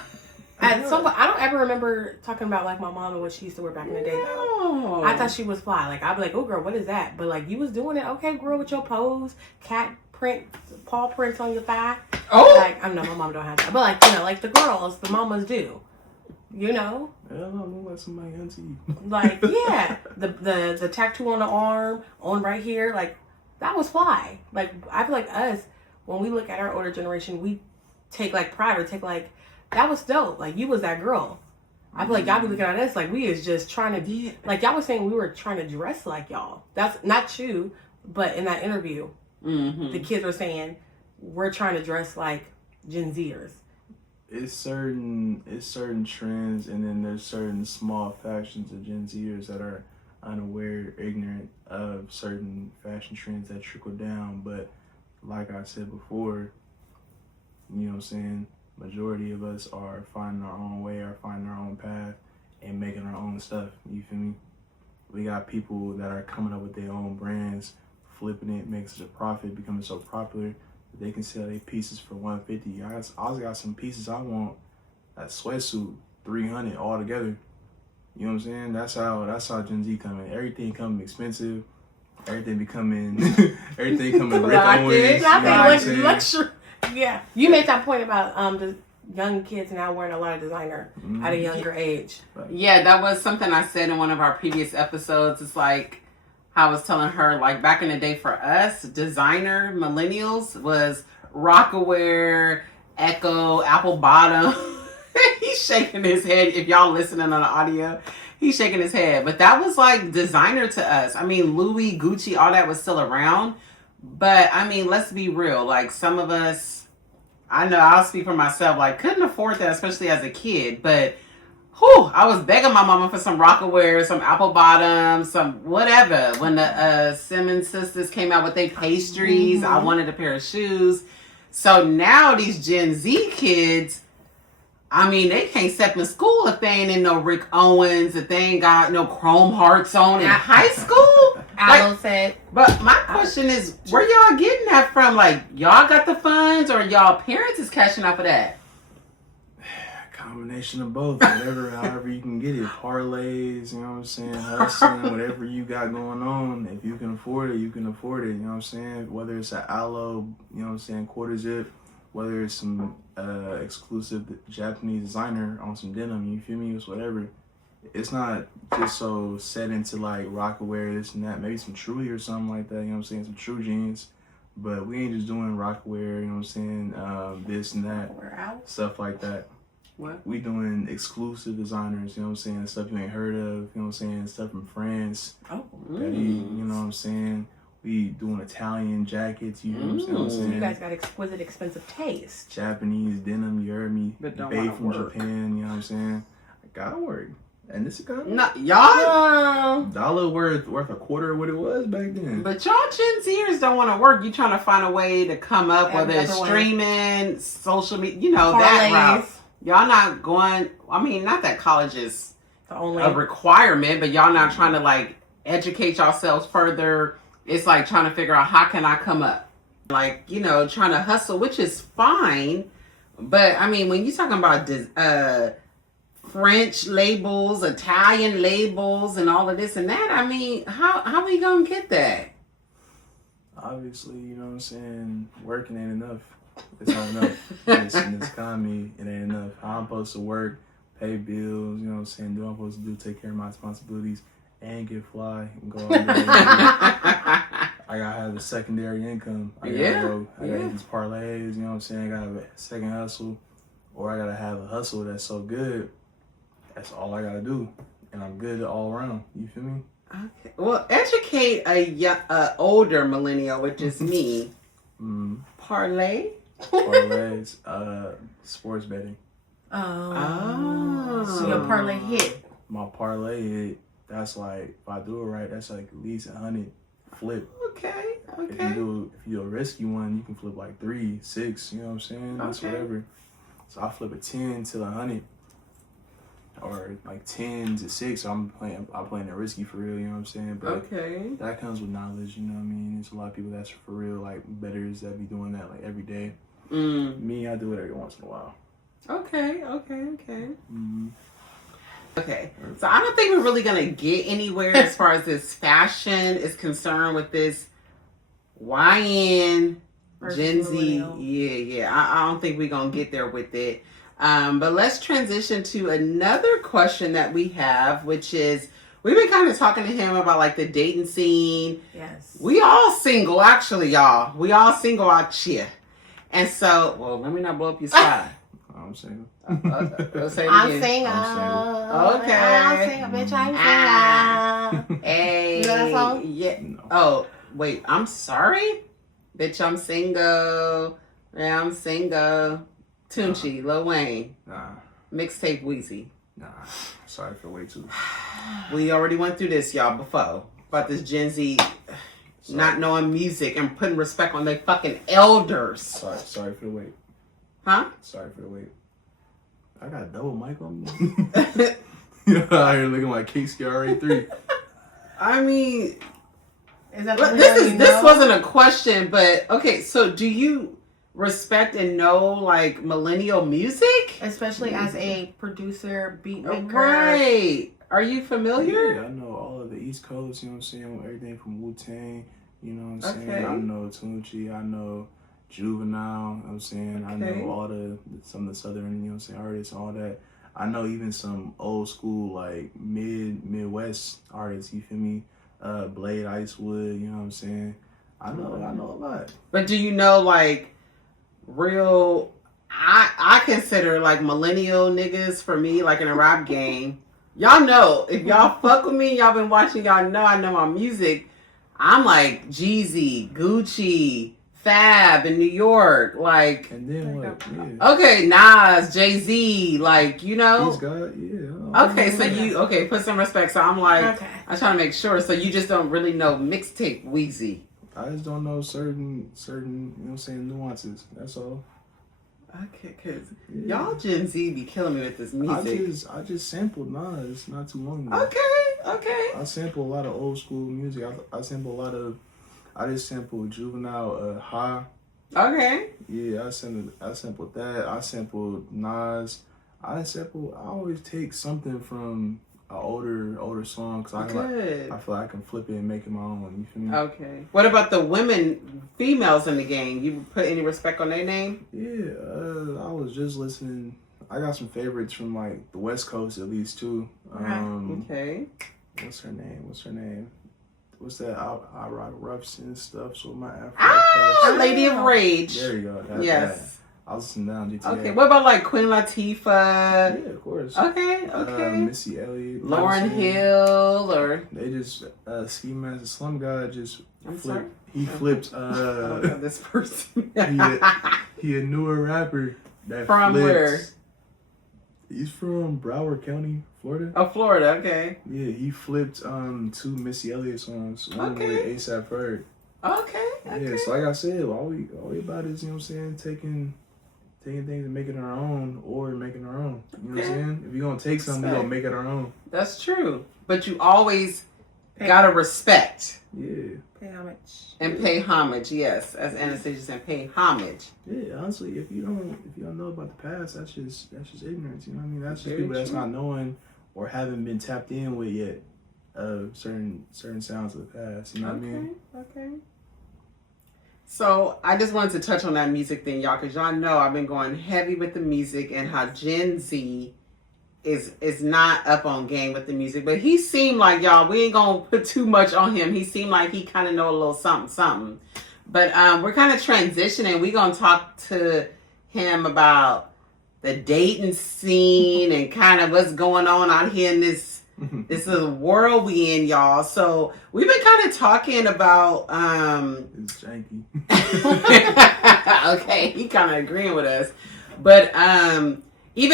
At some point, I don't ever remember talking about like my mom and what she used to wear back in the day. Though. I thought she was fly. Like I'd be like, "Oh girl, what is that?" But like you was doing it, okay, girl, with your pose, cat print, paw prints on your thigh. Oh, like I know my mom don't have that, but like you know, like the girls, the mamas do. You know. I don't know, like somebody auntie. Like yeah, the tattoo on the arm, on right here, like that was fly. Like I feel like us when we look at our older generation, we take like pride or take like. That was dope. Like, you was that girl. I feel like y'all be looking at us like we is just trying to be... Like, y'all was saying we were trying to dress like y'all. That's not you, but in that interview, the kids were saying, we're trying to dress like Gen Zers. It's certain trends, and then there's certain small factions of Gen Zers that are unaware, ignorant of certain fashion trends that trickle down. But like I said before, you know what I'm saying, majority of us are finding our own way, or finding our own path, and making our own stuff. You feel me? We got people that are coming up with their own brands, flipping it, making such a profit, becoming so popular that they can sell their pieces for $150. I also got some pieces I want, that sweatsuit, $300 all together. You know what I'm saying? That's how Gen Z coming. Everything coming expensive. Everything becoming everything coming Rick Owens. I think luxury. Yeah, you made that point about the young kids now wearing a lot of designer at a younger age. Yeah, that was something I said in one of our previous episodes. It's like I was telling her, like back in the day for us, designer millennials was Rockaware, Echo, Apple Bottom. He's shaking his head. If y'all listening on the audio, he's shaking his head. But that was like designer to us. I mean, Louis, Gucci, all that was still around. But I mean, let's be real. Like some of us, I know I'll speak for myself, like couldn't afford that, especially as a kid. But I was begging my mama for some Rockaware, some Apple Bottoms, some whatever. When the Simmons sisters came out with their pastries, I wanted a pair of shoes. So now these Gen Z kids, I mean, they can't step in school if they ain't in no Rick Owens, if they ain't got no Chrome Hearts on in high school. Aloe said. But my question is, where y'all getting that from? Like, y'all got the funds, or y'all parents is cashing out for that? Combination of both. However you can get it. Parlays, you know what I'm saying? Hustling, whatever you got going on. If you can afford it, you can afford it. You know what I'm saying? Whether it's an aloe, you know what I'm saying, quarter zip, whether it's some exclusive Japanese designer on some denim, you feel me? It's whatever. It's not just so set into like Rockaware, this and that. Maybe some Truly or something like that, you know what I'm saying? Some True Jeans. But we ain't just doing Rockaware, you know what I'm saying? This and that. Stuff like that. What? We doing exclusive designers, you know what I'm saying? Stuff you ain't heard of, you know what I'm saying? Stuff from France. Oh. You know what I'm saying? We doing Italian jackets, you know what I'm saying? You guys got exquisite, expensive taste. Japanese denim, you heard me? But don't Made from work. Japan, you know what I'm saying? I gotta work. And this economy, No, y'all. dollar worth a quarter of what it was back then. But y'all Gen Zers don't want to work. You trying to find a way to come up, whether it's Another way. Streaming, social media, you know, that route. Y'all not going, I mean, not that college is a requirement, but y'all not trying to like educate yourselves further. It's like trying to figure out, how can I come up? Like, you know, trying to hustle, which is fine. But I mean, when you're talking about French labels, Italian labels, and all of this and that, I mean, how we gonna get that? Obviously, you know what I'm saying, working ain't enough. It's not enough. in this economy, it ain't enough. How I'm supposed to work, pay bills, you know what I'm saying, do what I'm supposed to do, take care of my responsibilities, and get fly and go out there. I gotta have a secondary income. I gotta hit these parlays, you know what I'm saying? I gotta have a second hustle, or I gotta have a hustle that's so good. That's all I gotta do, and I'm good all around. You feel me? Okay. Well, educate a older millennial, which is me. Parlay. Parlays, sports betting. Oh. So your parlay hit. My parlay hit. That's like, if I do it right, that's like at least 100 flip. Okay. If you do a risky one, you can flip like 3, 6. You know what I'm saying? That's whatever. So I flip a 10 to 100, or like 10 to 6. So I'm playing it risky for real. You know what I'm saying? But that comes with knowledge. You know what I mean? There's a lot of people that's for real, like bettors that be doing that like every day. Me, I do it every once in a while. Okay. Okay, so I don't think we're really gonna get anywhere as far as this fashion is concerned with this YN Gen Z. Yeah. I don't think we're gonna get there with it. But let's transition to another question that we have, which is, we've been kind of talking to him about like the dating scene. Yes. We all single, actually, y'all. We all single out here. And so, well, let me not blow up your spot. I'm single. Let's say it I'm again. single. Okay. I'm single, bitch. I'm single. Hey. You know that song? Yeah. No. Oh, wait. I'm sorry? Bitch, I'm single. Yeah, I'm single. Tunchi, Lil Wayne. Nah. Mixtape Weezy. Nah, sorry for way too. We already went through this, y'all, before. About this Gen Z not knowing music and putting respect on their fucking elders. Sorry for the wait. Huh? Sorry for the wait. I got a double mic on me. You know, out here looking like KCRA3. I mean, is that this wasn't a question, but okay, so do you respect and know like millennial music? Especially as a producer, beat maker. Right. Are you familiar? Yeah, I know all of the East Coast, you know what I'm saying? Everything from Wu-Tang, you know what I'm saying? Okay. I know Tunchi, I know Juvenile, you know what I'm saying? I know all some of the Southern, you know what I'm saying, artists, all that. I know even some old school, like Midwest artists, you feel me? Blade Icewood, you know what I'm saying? I know a lot. But do you know like real I consider like millennial niggas for me, like in a rap game. Y'all know, if y'all fuck with me, y'all been watching, y'all know I know my music. I'm like Jeezy, Gucci, Fab in New York, like. And then what? Yeah. Okay, Nas, Jay-Z, like, you know. He's got, yeah. Okay, so put some respect. So I'm like, I'm trying to make sure. So you just don't really know mixtape Weezy. I just don't know certain, you know what I'm saying, nuances. That's all. Okay, because y'all Gen Z be killing me with this music. I just sampled Nas not too long ago. Okay. I sample a lot of old school music. I sample a lot of. I just sampled Juvenile, Ha. Okay. Yeah, I sampled that. I sampled Nas. I always take something from an older song because I feel like I can flip it and make it my own. You feel me? Okay. What about the females in the game? You put any respect on their name? Yeah, I was just listening. I got some favorites from like the West Coast at least too. Okay. What's her name? What's that? I rock roughs and stuff. So my Afro. Lady of Rage. There you go. Yes. I was listening down GTA. Okay. What about like Queen Latifah? Yeah, of course. Okay. Missy Elliott. Lauryn Hill or they just Ski Master Slum God just I'm flipped. sorry? He flipped. I don't know this person. he a newer rapper that from flipped. where? He's from Broward County, Florida. Oh, Florida. Okay. Yeah, he flipped 2 Missy Elliott songs. One with A$AP Ferg. Okay. Yeah, so like I said, all we about is, you know what I'm saying, taking things and making it our own or making our own. You know what I'm saying? If you're going to take something, we're going to make it our own. That's true. But you always got to respect. Yeah. Pay homage. And pay homage, yes. As Anastasia said, pay homage. Yeah, honestly, if you don't know about the past, that's just ignorance. You know what I mean? That's just Very people that's true. not knowing or haven't been tapped in with yet certain sounds of the past. You know what I mean? Okay. So I just wanted to touch on that music thing, y'all, because y'all know I've been going heavy with the music and how Gen Z is not up on game with the music. But he seemed like, y'all, we ain't gonna put too much on him. He seemed like he kind of know a little something. But we're kind of transitioning. We're gonna talk to him about the dating scene and kind of what's going on out here in this little world we in, y'all. So we've been kind of talking about It's janky. okay, he kind of agreeing with us, but we've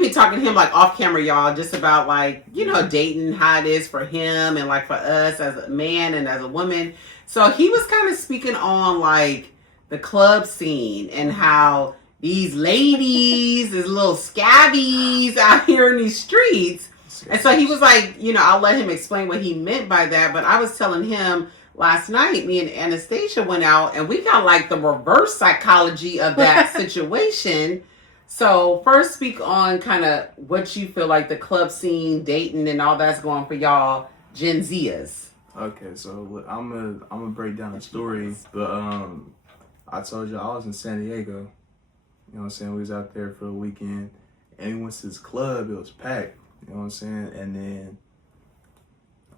been talking to him like off camera, y'all, just about like, you know, dating, how it is for him and like for us as a man and as a woman. So he was kind of speaking on like the club scene and how these ladies is little scabbies out here in these streets. And so he was like, you know, I'll let him explain what he meant by that. But I was telling him last night, me and Anastasia went out and we got like the reverse psychology of that situation. So first speak on kind of what you feel like the club scene, dating and all that's going for y'all Gen Zers. Okay, so I'm gonna break down the story. But I told you I was in San Diego. You know what I'm saying? We was out there for a weekend and we went to this club, it was packed. You know what I'm saying? And then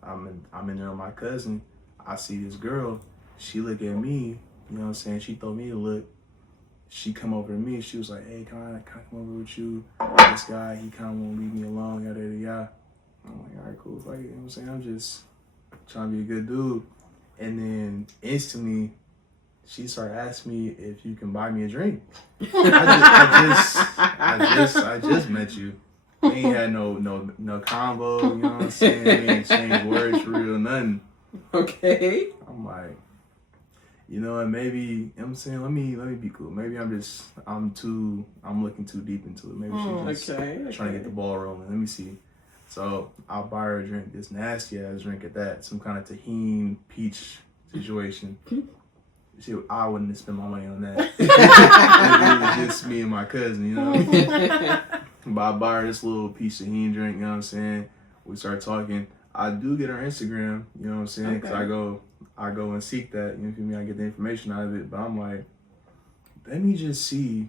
I'm in there with my cousin. I see this girl. She look at me. You know what I'm saying? She told me to look. She come over to me. She was like, "Hey, can I come over with you? This guy, he kind of won't leave me alone. Yada yada yada." I'm like, "All right, cool." Like, you know what I'm saying? I'm just trying to be a good dude. And then instantly, she started asking me if you can buy me a drink. I just met you. We ain't had no convo, you know what I'm saying? We ain't exchanged words for real, nothing. Okay. I'm like, you know what, maybe, you know what I'm saying, let me be cool. Maybe I'm looking too deep into it. Maybe she's just trying to get the ball rolling. Let me see. So I'll buy her a drink, this nasty ass drink at that, some kind of tahini peach situation. I wouldn't have spent my money on that. It was just me and my cousin, you know. But I buy her this little peach tahini drink, you know what I'm saying. We start talking. I do get her Instagram, you know what I'm saying, because I go and seek that, you know what I mean? I get the information out of it, but I'm like, let me just see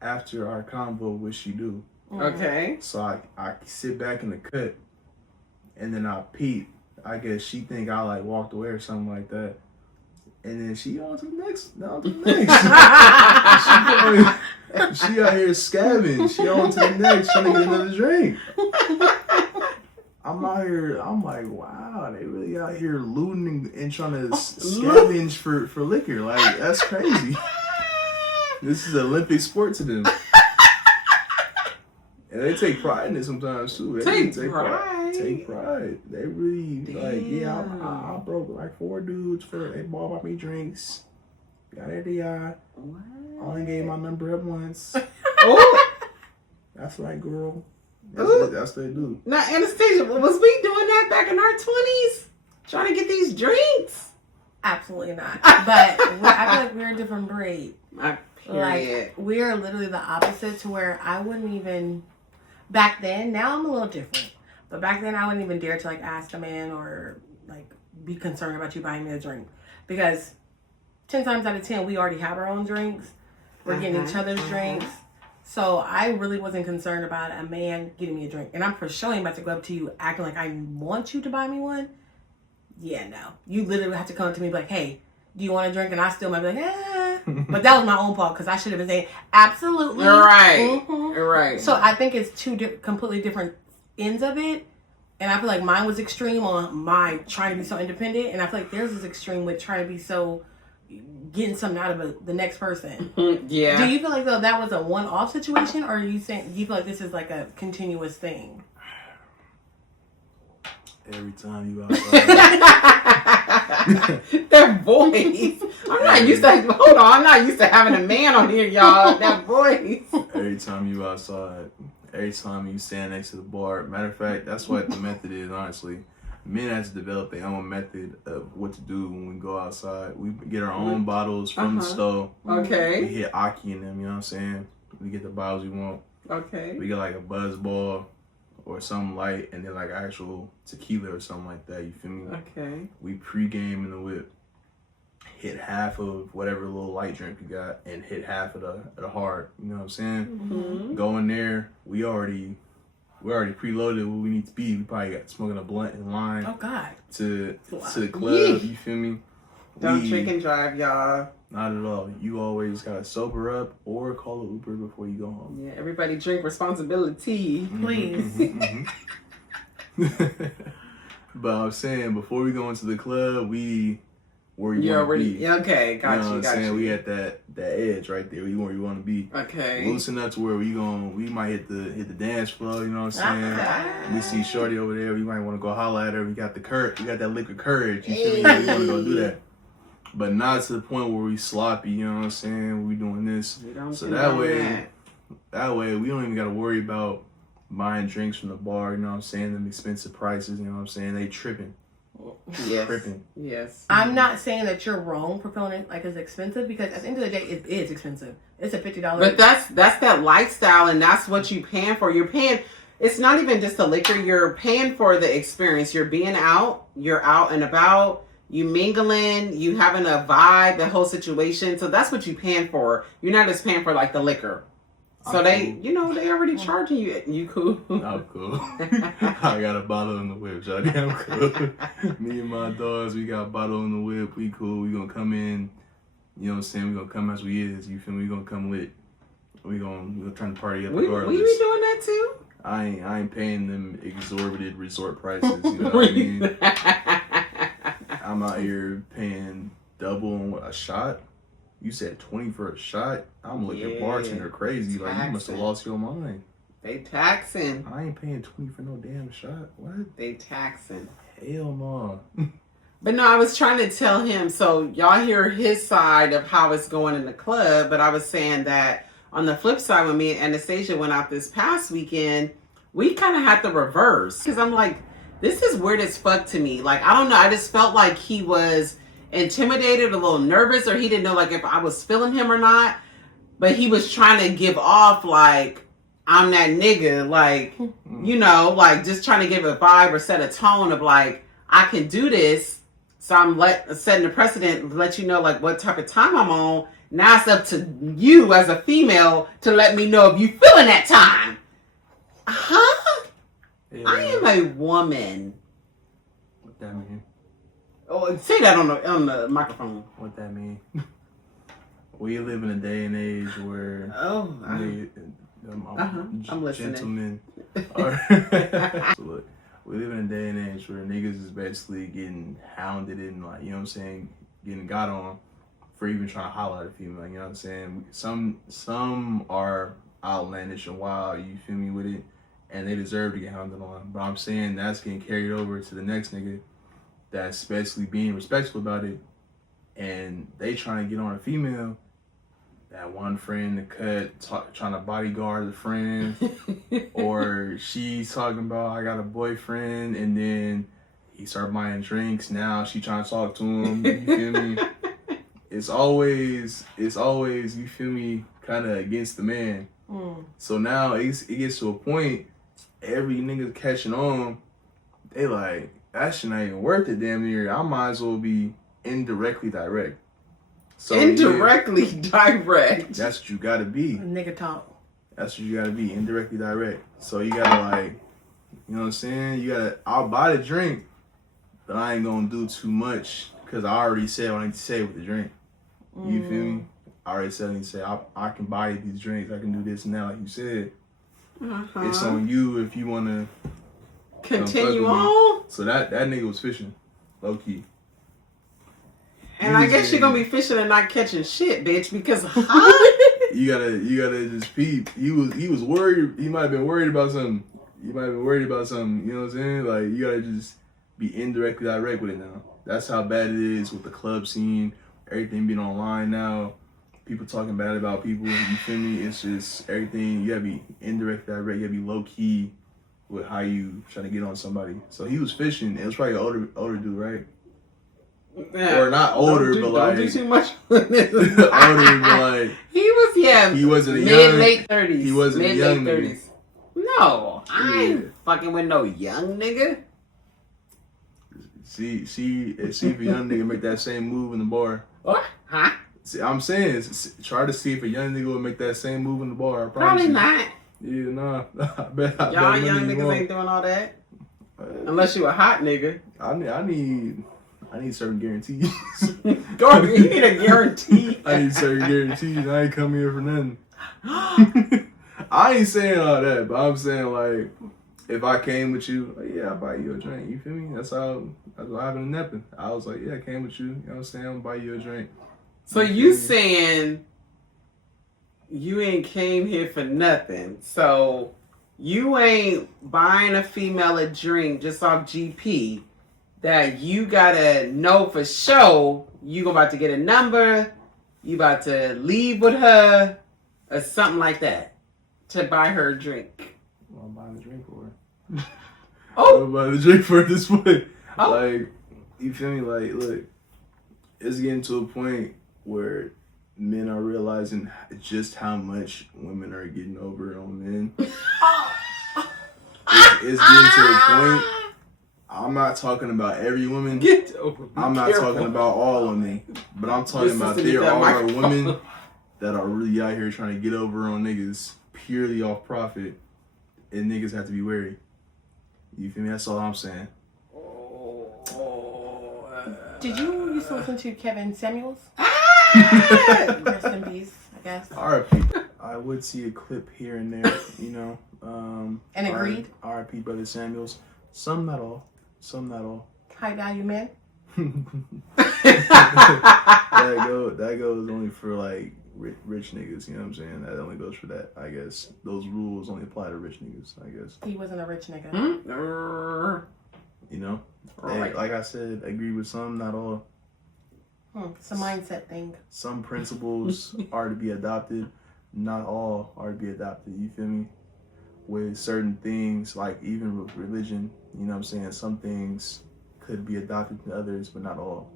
after our convo what she do. Okay. So I sit back in the cut, and then I peep. I guess she think I like walked away or something like that. And then she on to the next. She out here scabbing. She on to the next, trying to get another drink. I'm out here, I'm like, wow, they really out here looting and trying to scavenge for liquor. Like, that's crazy. This is an Olympic sport to them. And they take pride in it sometimes too. They take pride. They really like, yeah, I broke like 4 dudes they bought me drinks. Got it, I only gave my number up once. Oh, that's right, girl. That's what they do. Now, Anastasia, was we doing that back in our 20s? Trying to get these drinks? Absolutely not. But I feel like we're a different breed. Period. Like, we're literally the opposite to where I wouldn't even, back then, now I'm a little different. But back then I wouldn't even dare to like ask a man or like be concerned about you buying me a drink. Because 10 times out of 10, we already have our own drinks. We're getting each other's drinks. So I really wasn't concerned about a man getting me a drink. And I'm for sure about to go up to you acting like I want you to buy me one. Yeah, no. You literally have to come to me and be like, hey, do you want a drink? And I still might be like, eh. But that was my own fault because I should have been saying, absolutely. Right. Right. So I think it's two completely different ends of it. And I feel like mine was extreme on my trying to be so independent. And I feel like theirs is extreme with trying to be so getting something out of the next person. Yeah. Do you feel like though that was a one-off situation, or do you feel like this is like a continuous thing? Every time you outside. That voice. I'm not used to having a man on here, y'all. That voice. Every time you outside. Every time you stand next to the bar. Matter of fact, that's what the method is, honestly. Men have to develop their own method of what to do when we go outside. We get our own bottles from the store. Okay. We hit Aki in them, you know what I'm saying? We get the bottles we want. Okay. We get like a buzz ball or something light and then like actual tequila or something like that, you feel me? Okay. We pre-game in the whip. Hit half of whatever little light drink you got and hit half of the hard, you know what I'm saying? Mm-hmm. Go in there, we already preloaded where we need to be. We probably got smoking a blunt in line. Oh God. To the club, you feel me? Don't drink and drive, y'all. Not at all. You always gotta sober up or call an Uber before you go home. Yeah, everybody drink responsibility. Please. But I'm saying before we go into the club, where you want to be. Okay, got you. Know you, what I'm saying? We at that edge right there. Where you want to be. Okay. Loosen up to where we might hit the dance floor. You know what I'm saying? We see Shorty over there. We might want to go holler at her. We got the courage. We got that liquid courage. You feel me? We want to go do that. But not to the point where we sloppy. You know what I'm saying? We doing this. So that way we don't even got to worry about buying drinks from the bar. You know what I'm saying? Them expensive prices. You know what I'm saying? They tripping. Yes. Tripping. Yes. I'm not saying that you're wrong for feeling it like it's expensive, because at the end of the day, it is expensive. It's a $50. But that's that lifestyle, and that's what you paying for. You're paying. It's not even just the liquor. You're paying for the experience. You're being out. You're out and about. You mingling. You having a vibe. The whole situation. So that's what you paying for. You're not just paying for like the liquor. So they already charging you. You cool? I'm cool. I got a bottle in the whip, Jody. I'm cool. Me and my dogs, we got a bottle in the whip. We cool. We gonna come in. You know what I'm saying? We gonna come as we is. You feel me? We gonna come lit. We gonna try to party up regardless. We be doing that too. I ain't paying them exorbitant resort prices. You know what I mean? I'm out here paying double on a shot. You said 20 for a shot. I'm looking bartender crazy. Like, you must have lost your mind. They taxing. I ain't paying 20 for no damn shot. What? They taxing. Hell no. But no, I was trying to tell him, so y'all hear his side of how it's going in the club, but I was saying that on the flip side, when me and Anastasia went out this past weekend, we kind of had the reverse. Because I'm like, this is weird as fuck to me. Like, I don't know. I just felt like he was intimidated, a little nervous, or he didn't know like if I was feeling him or not. But he was trying to give off like, I'm that nigga. Like, you know, like just trying to give a vibe or set a tone of like, I can do this. So I'm setting the precedent, let you know like what type of time I'm on. Now it's up to you as a female to let me know if you feeling that time. Huh? Yeah. I am a woman. What that mean? Oh, say that on the microphone. What that mean? We live in a day and age where I'm listening. Gentlemen so look, we live in a day and age where niggas is basically getting hounded and like, you know what I'm saying, getting got on for even trying to holler at a female, you know what I'm saying? Some are outlandish and wild, you feel me, with it, and they deserve to get hounded on. But I'm saying that's getting carried over to the next nigga that's basically being respectful about it, and they trying to get on a female. That one friend in the cut trying to bodyguard the friend, or she's talking about I got a boyfriend, and then he started buying drinks. Now she trying to talk to him. You feel me? It's always you feel me, kind of against the man. So now it gets to a point, every nigga catching on, they like that shit not even worth it. Damn near, I might as well be indirectly direct. So indirectly direct. That's what you gotta be. Nigga talk. That's what you gotta be, indirectly direct. So you gotta like, you know what I'm saying? I'll buy the drink, but I ain't gonna do too much because I already said what I need to say with the drink. You feel me? I already said what I need to say. I can buy you these drinks. I can do this now, like you said. It's on you if you wanna continue on. So that nigga was fishing, low key. And I guess you're gonna be fishing and not catching shit, bitch, because you gotta just peep. He was worried. He might have been worried about something. You know what I'm saying? Like, you gotta just be indirectly direct with it now. That's how bad it is with the club scene. Everything being online now. People talking bad about people. You feel me? It's just everything. You gotta be indirectly direct. You gotta be low key with how you trying to get on somebody. So he was fishing. It was probably an older dude, right? Yeah, or not older, but like don't do too much. Older, but like he wasn't a late 30s. He wasn't a young 30s. No, I ain't fucking with no young nigga. See if a young nigga make that same move in the bar. What? Huh? See, I'm saying, try to see if a young nigga would make that same move in the bar. I Probably you. not. Yeah, nah. I bet y'all young niggas ain't doing all that. Unless you a hot nigga. I need certain guarantees. Dog, you need a guarantee. I need certain guarantees. I ain't come here for nothing. I ain't saying all that, but I'm saying like, if I came with you, like, yeah, I'll buy you a drink. You feel me? That's what happened in Neppin. I was like, yeah, I came with you. You know what I'm saying? I'll buy you a drink. So you saying you ain't came here for nothing. So you ain't buying a female a drink just off GP. That you gotta know for sure you about to get a number, you about to leave with her, or something like that, to buy her a drink. Well, I'm buying a drink for her. Oh! I'm buying a drink for her at this point. Oh. Like, you feel me? Like, look, it's getting to a point where men are realizing just how much women are getting over on men. It's getting to a point. I'm not talking about every woman. I'm not talking about all women. But I'm talking about there are women that are really out here trying to get over on niggas purely off profit. And niggas have to be wary. You feel me? That's all I'm saying. Did you used to listen to Kevin Samuels? Rest in peace, I guess. R.I.P. I would see a clip here and there, you know. And agreed? R.I.P. Brother Samuels. Some, not all. High value men? that goes only for like rich niggas. You know what I'm saying? That only goes for that. I guess those rules only apply to rich niggas. I guess he wasn't a rich nigga. You know, like I said, agree with some, not all. It's a mindset thing. Some principles are to be adopted, not all are to be adopted. You feel me? With certain things, like even with religion, you know what I'm saying? Some things could be adopted to others, but not all.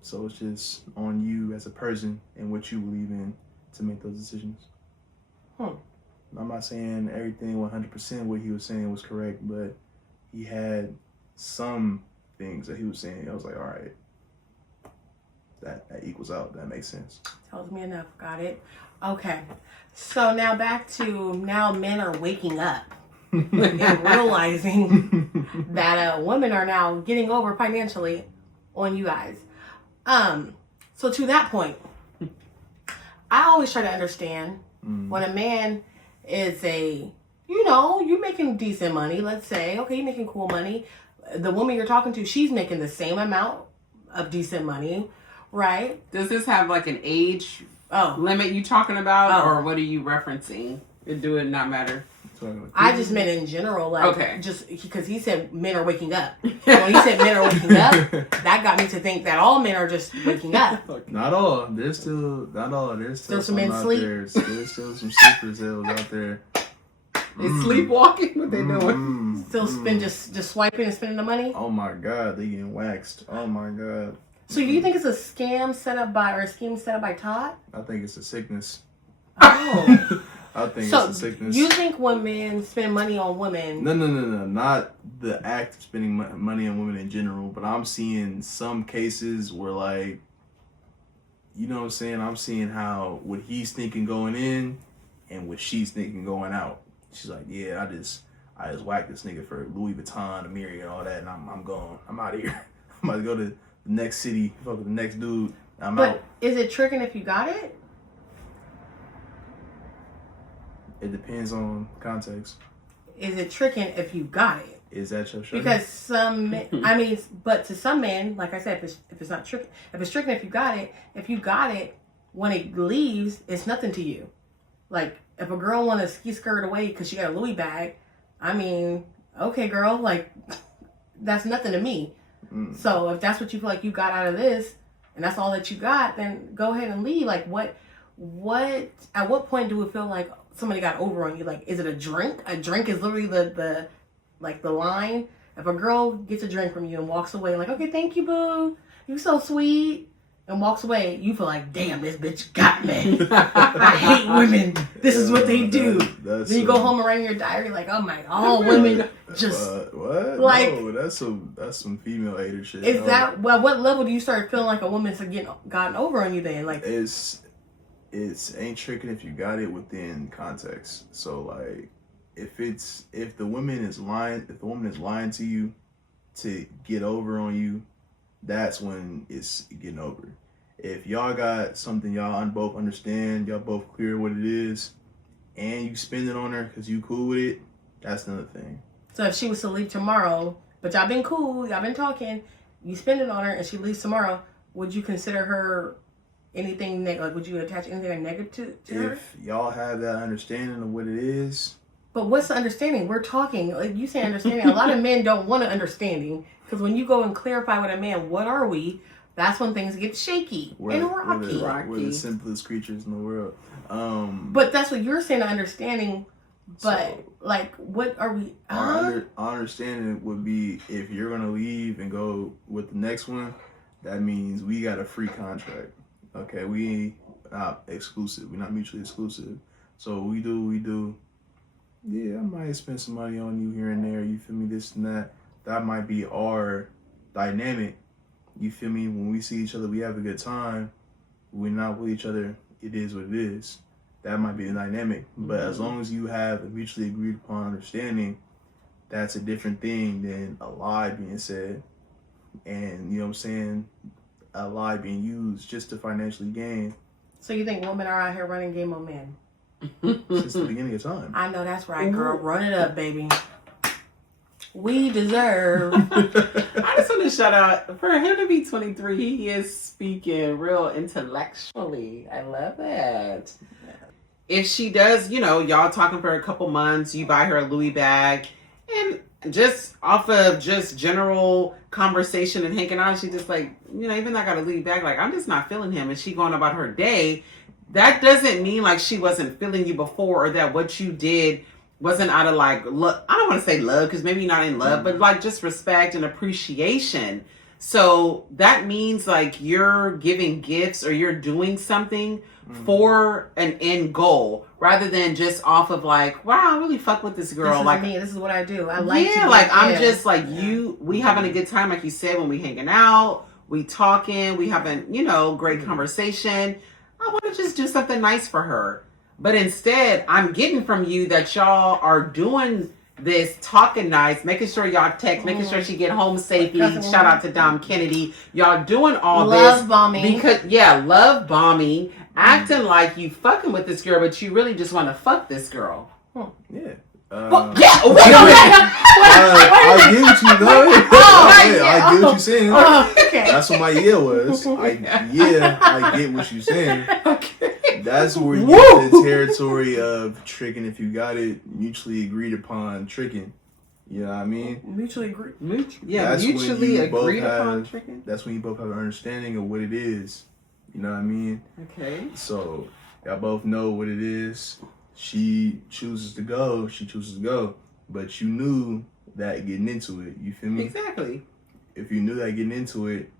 So it's just on you as a person and what you believe in to make those decisions. I'm not saying everything 100% what he was saying was correct, but he had some things that he was saying. I was like, all right, that equals out. That makes sense. Tells me enough. Got it. Okay. So now back to now men are waking up and realizing that women are now getting over financially on you guys. So to that point, I always try to understand when a man is you're making decent money, let's say, okay, you're making cool money. The woman you're talking to, she's making the same amount of decent money, right? Does this have like an age limit you talking about, or what are you referencing? Do it not matter? I just meant in general, like, okay. Just because he said men are waking up. When he said men are waking up, that got me to think that all men are just waking up. Not all. There's still some men sleep. There's still some sleeper cells out there. They sleepwalking? What they doing? Still just swiping and spending the money? Oh my God, they getting waxed. Oh my God. So you think it's a scam set up by Todd? I think it's a sickness. Oh. I think it's a sickness. You think when men spend money on women? No. Not the act of spending money on women in general, but I'm seeing some cases where, like, you know what I'm saying? I'm seeing how what he's thinking going in and what she's thinking going out. She's like, yeah, I just whacked this nigga for Louis Vuitton, Amiri, and all that, and I'm gone. I'm out of here. I'm about to go to the next city, fuck with the next dude. I'm out. But is it tricking if you got it? It depends on context. Is it tricking if you got it? Is that your shirt? Because but to some men, like I said, if it's not tricking, if it's tricking if you got it, when it leaves, it's nothing to you. Like, if a girl want to ski skirt away because she got a Louis bag, I mean, okay, girl, like, that's nothing to me. So if that's what you feel like you got out of this, and that's all that you got, then go ahead and leave. Like, at what point do it feel like somebody got over on you? Like, is it a drink? A drink is literally the line. If a girl gets a drink from you and walks away, like, okay, thank you, boo, you so sweet, and walks away, you feel like, damn, this bitch got me. I hate women. This is what they do. Then you go home and write in your diary, like, oh my, all women just what? Like, no, that's some female hater shit. Is that what level do you start feeling like a woman's gotten over on you then? Like, it's ain't tricking if you got it within context. So, like, if the woman is lying to you to get over on you, that's when it's getting over. If y'all got something y'all both understand, y'all both clear what it is, and you spend it on her because you cool with it, that's another thing. So if she was to leave tomorrow, but y'all been cool, y'all been talking, you spend it on her and she leaves tomorrow, would you consider her anything negative? Like, would you attach anything negative to her? If y'all have that understanding of what it is. But what's the understanding? We're talking, like you say understanding. A lot of men don't want an understanding, because when you go and clarify with a man, what are we? That's when things get shaky and rocky. We're the simplest creatures in the world. But that's what you're saying, understanding. But, so, like, what are we? Our understanding would be, if you're going to leave and go with the next one, that means we got a free contract. Okay, we not exclusive. We're not mutually exclusive. So we do. Yeah, I might spend some money on you here and there. You feel me? This and that. That might be our dynamic. You feel me? When we see each other, we have a good time. We're not with each other. It is what it is. That might be the dynamic. But as long as you have a mutually agreed upon understanding, that's a different thing than a lie being said. And, you know what I'm saying, a lie being used just to financially gain. So you think women are out here running game on men? Since the beginning of time. I know that's right, girl. Run it up, baby. we deserve. I just want to shout out for him to be 23. He is speaking real intellectually. I love that. If she does, y'all talking for a couple months, you buy her a Louis bag, and just off of just general conversation and hanging out, she just like, even though I got a Louis bag, like, I'm just not feeling him, and she going about her day. That doesn't mean like she wasn't feeling you before, or that what you did wasn't out of like love. I don't want to say love, because maybe you're not in love, but like just respect and appreciation. So that means like you're giving gifts or you're doing something for an end goal, rather than just off of like, wow, I really fuck with this girl. This is like me. This is what I do. I like to like I'm gifts. just like we having a good time, like you said, when we hanging out, we talking, we having great conversation. I want to just do something nice for her. But instead, I'm getting from you that y'all are doing this, talking nice, making sure y'all text, making sure she get home safely. Shout out to Dom Kennedy. Y'all doing all love this. bombing. Because, love bombing. Acting like you fucking with this girl, but you really just want to fuck this girl. Yeah. I get what you know. I get what you're saying. Okay. That's what my was. I get what you're saying. Okay. That's where you get the territory of tricking if you got it mutually agreed upon tricking. You know what I mean? Mutually agreed. Mutually agreed upon tricking. That's when you both have an understanding of what it is. You know what I mean? Okay. So y'all both know what it is. She chooses to go. But you knew that getting into it. You feel me? Exactly. If you knew that getting into it,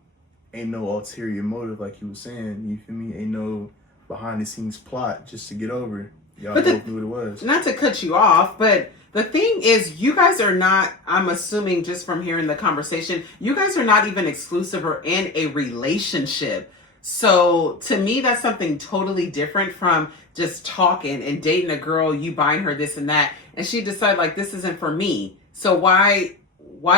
ain't no ulterior motive like you were saying. You feel me? Ain't no behind the scenes plot just to get over. Y'all both knew what it was. Not to cut you off, but the thing is, you guys are not, I'm assuming just from hearing the conversation, you guys are not even exclusive or in a relationship. So to me, that's something totally different from just talking and dating a girl, you buying her this and that, and she decide like, this isn't for me. So why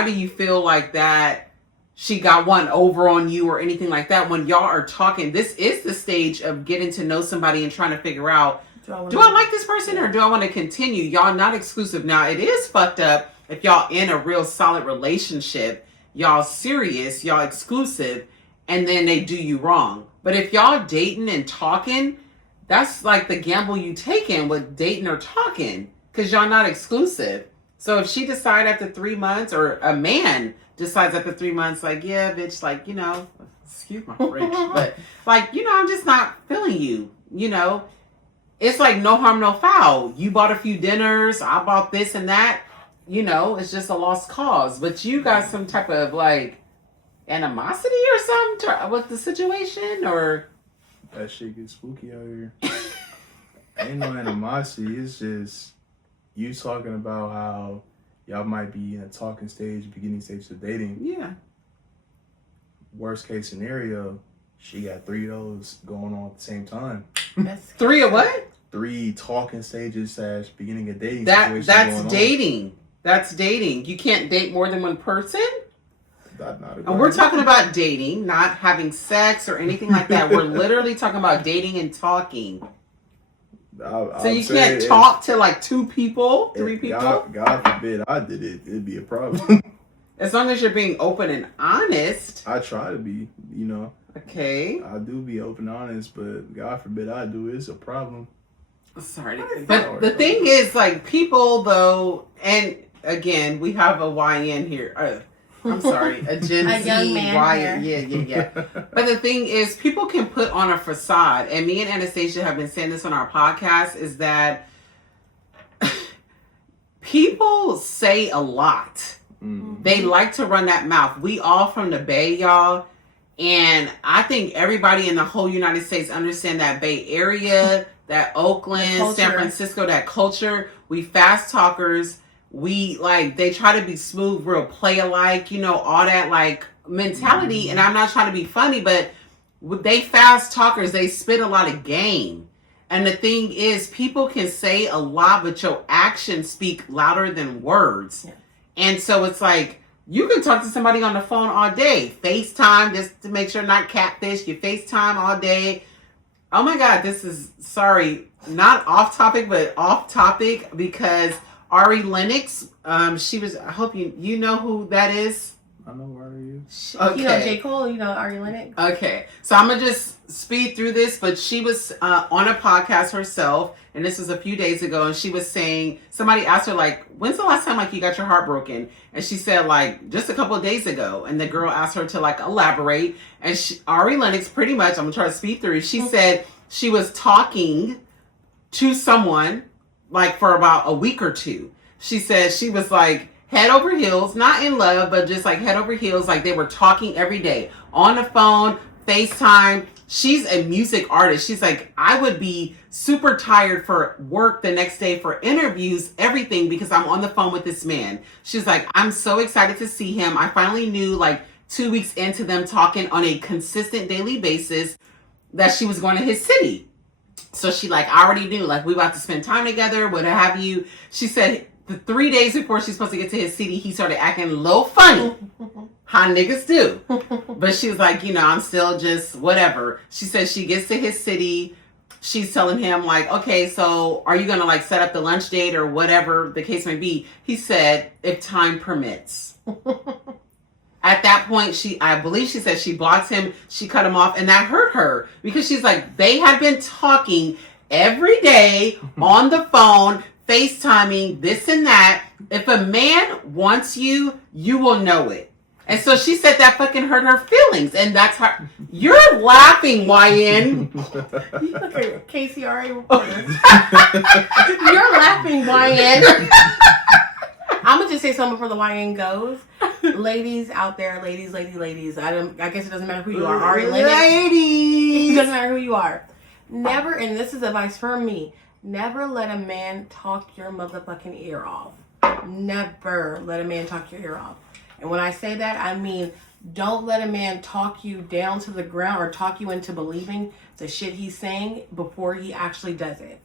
do you feel like that she got one over on you or anything like that when y'all are talking? This is the stage of getting to know somebody and trying to figure out, do I like this person or do I want to continue? Y'all not exclusive. Now, it is fucked up if y'all in a real solid relationship, y'all serious, y'all exclusive, and then they do you wrong. But if y'all dating and talking, that's like the gamble you taking with dating or talking, because y'all not exclusive. So if she decide after 3 months, or a man decides after 3 months, like, yeah, bitch, like, excuse my French, but like, I'm just not feeling you, it's like no harm, no foul. You bought a few dinners, I bought this and that, it's just a lost cause. But you got some type of like animosity or something with the situation, or that shit gets spooky out here. Ain't no animosity. It's just you talking about how y'all might be in a talking stage, beginning stage of dating. Yeah. Worst case scenario, she got 3 of those going on at the same time. That's 3 of what? 3 talking stages / beginning of dating. That's dating. That's dating. You can't date more than one person. And we're talking about dating, not having sex or anything like that. We're literally talking about dating and talking. So you can't talk to like 2 people, 3 people? God forbid I did it. It'd be a problem. As long as you're being open and honest. I try to be, Okay. I do be open and honest, but God forbid I do. It's a problem. Sorry. But the thing is, like, people, though, and again, we have a YN here. I'm sorry, a Gen Z, young man yeah. But the thing is, people can put on a facade, and me and Anastasia have been saying this on our podcast, is that people say a lot. Mm-hmm. They like to run that mouth. We all from the Bay, y'all, and I think everybody in the whole United States understand that Bay Area, that Oakland, San Francisco, that culture. We fast talkers. We they try to be smooth, real play alike, all that like mentality. And I'm not trying to be funny, but they fast talkers, they spit a lot of game. And the thing is, people can say a lot, but your actions speak louder than words. Yeah. And so it's like, you can talk to somebody on the phone all day, FaceTime, just to make sure not catfish, you FaceTime all day. Oh my God, this is, sorry, not off topic, but off topic, because Ari Lennox. She was. I hope you know who that is. I know where are you. Okay. You know J. Cole. You know Ari Lennox. Okay, so I'm gonna just speed through this, but she was on a podcast herself, and this was a few days ago, and she was saying, somebody asked her, like, when's the last time, like, you got your heart broken? And she said, like, just a couple of days ago, and the girl asked her to, like, elaborate, and Ari Lennox, pretty much, I'm gonna try to speed through, she said she was talking to someone, like, for about a week or two. She said she was, like, head over heels, not in love, but just like head over heels, like they were talking every day on the phone, FaceTime. She's a music artist. She's like, I would be super tired for work the next day, for interviews, everything, because I'm on the phone with this man. She's like, I'm so excited to see him. I finally knew, like 2 weeks into them talking on a consistent daily basis, that she was going to his city. So she like, I already knew, like, we about to spend time together, what have you. She said, the 3 days before she's supposed to get to his city, he started acting a little funny. How niggas do. But she was like, you know, I'm still just whatever. She says she gets to his city. She's telling him, like, okay, so are you going to, like, set up the lunch date or whatever the case may be? He said, if time permits. At that point, I believe she said she blocked him. She cut him off. And that hurt her. Because she's like, they had been talking every day on the phone, FaceTiming, this and that. If a man wants you, you will know it. And so she said that fucking hurt her feelings. And that's her. You're laughing, YN. You look at KCRA reporter. You're laughing, YN. I'm going to just say something before the YN goes. Ladies out there, ladies. I guess it doesn't matter who you are. Ari Lennox. Ladies. It doesn't matter who you are. Never, and this is advice from me, never let a man talk your motherfucking ear off. Never let a man talk your ear off. And when I say that, I mean, don't let a man talk you down to the ground or talk you into believing the shit he's saying before he actually does it.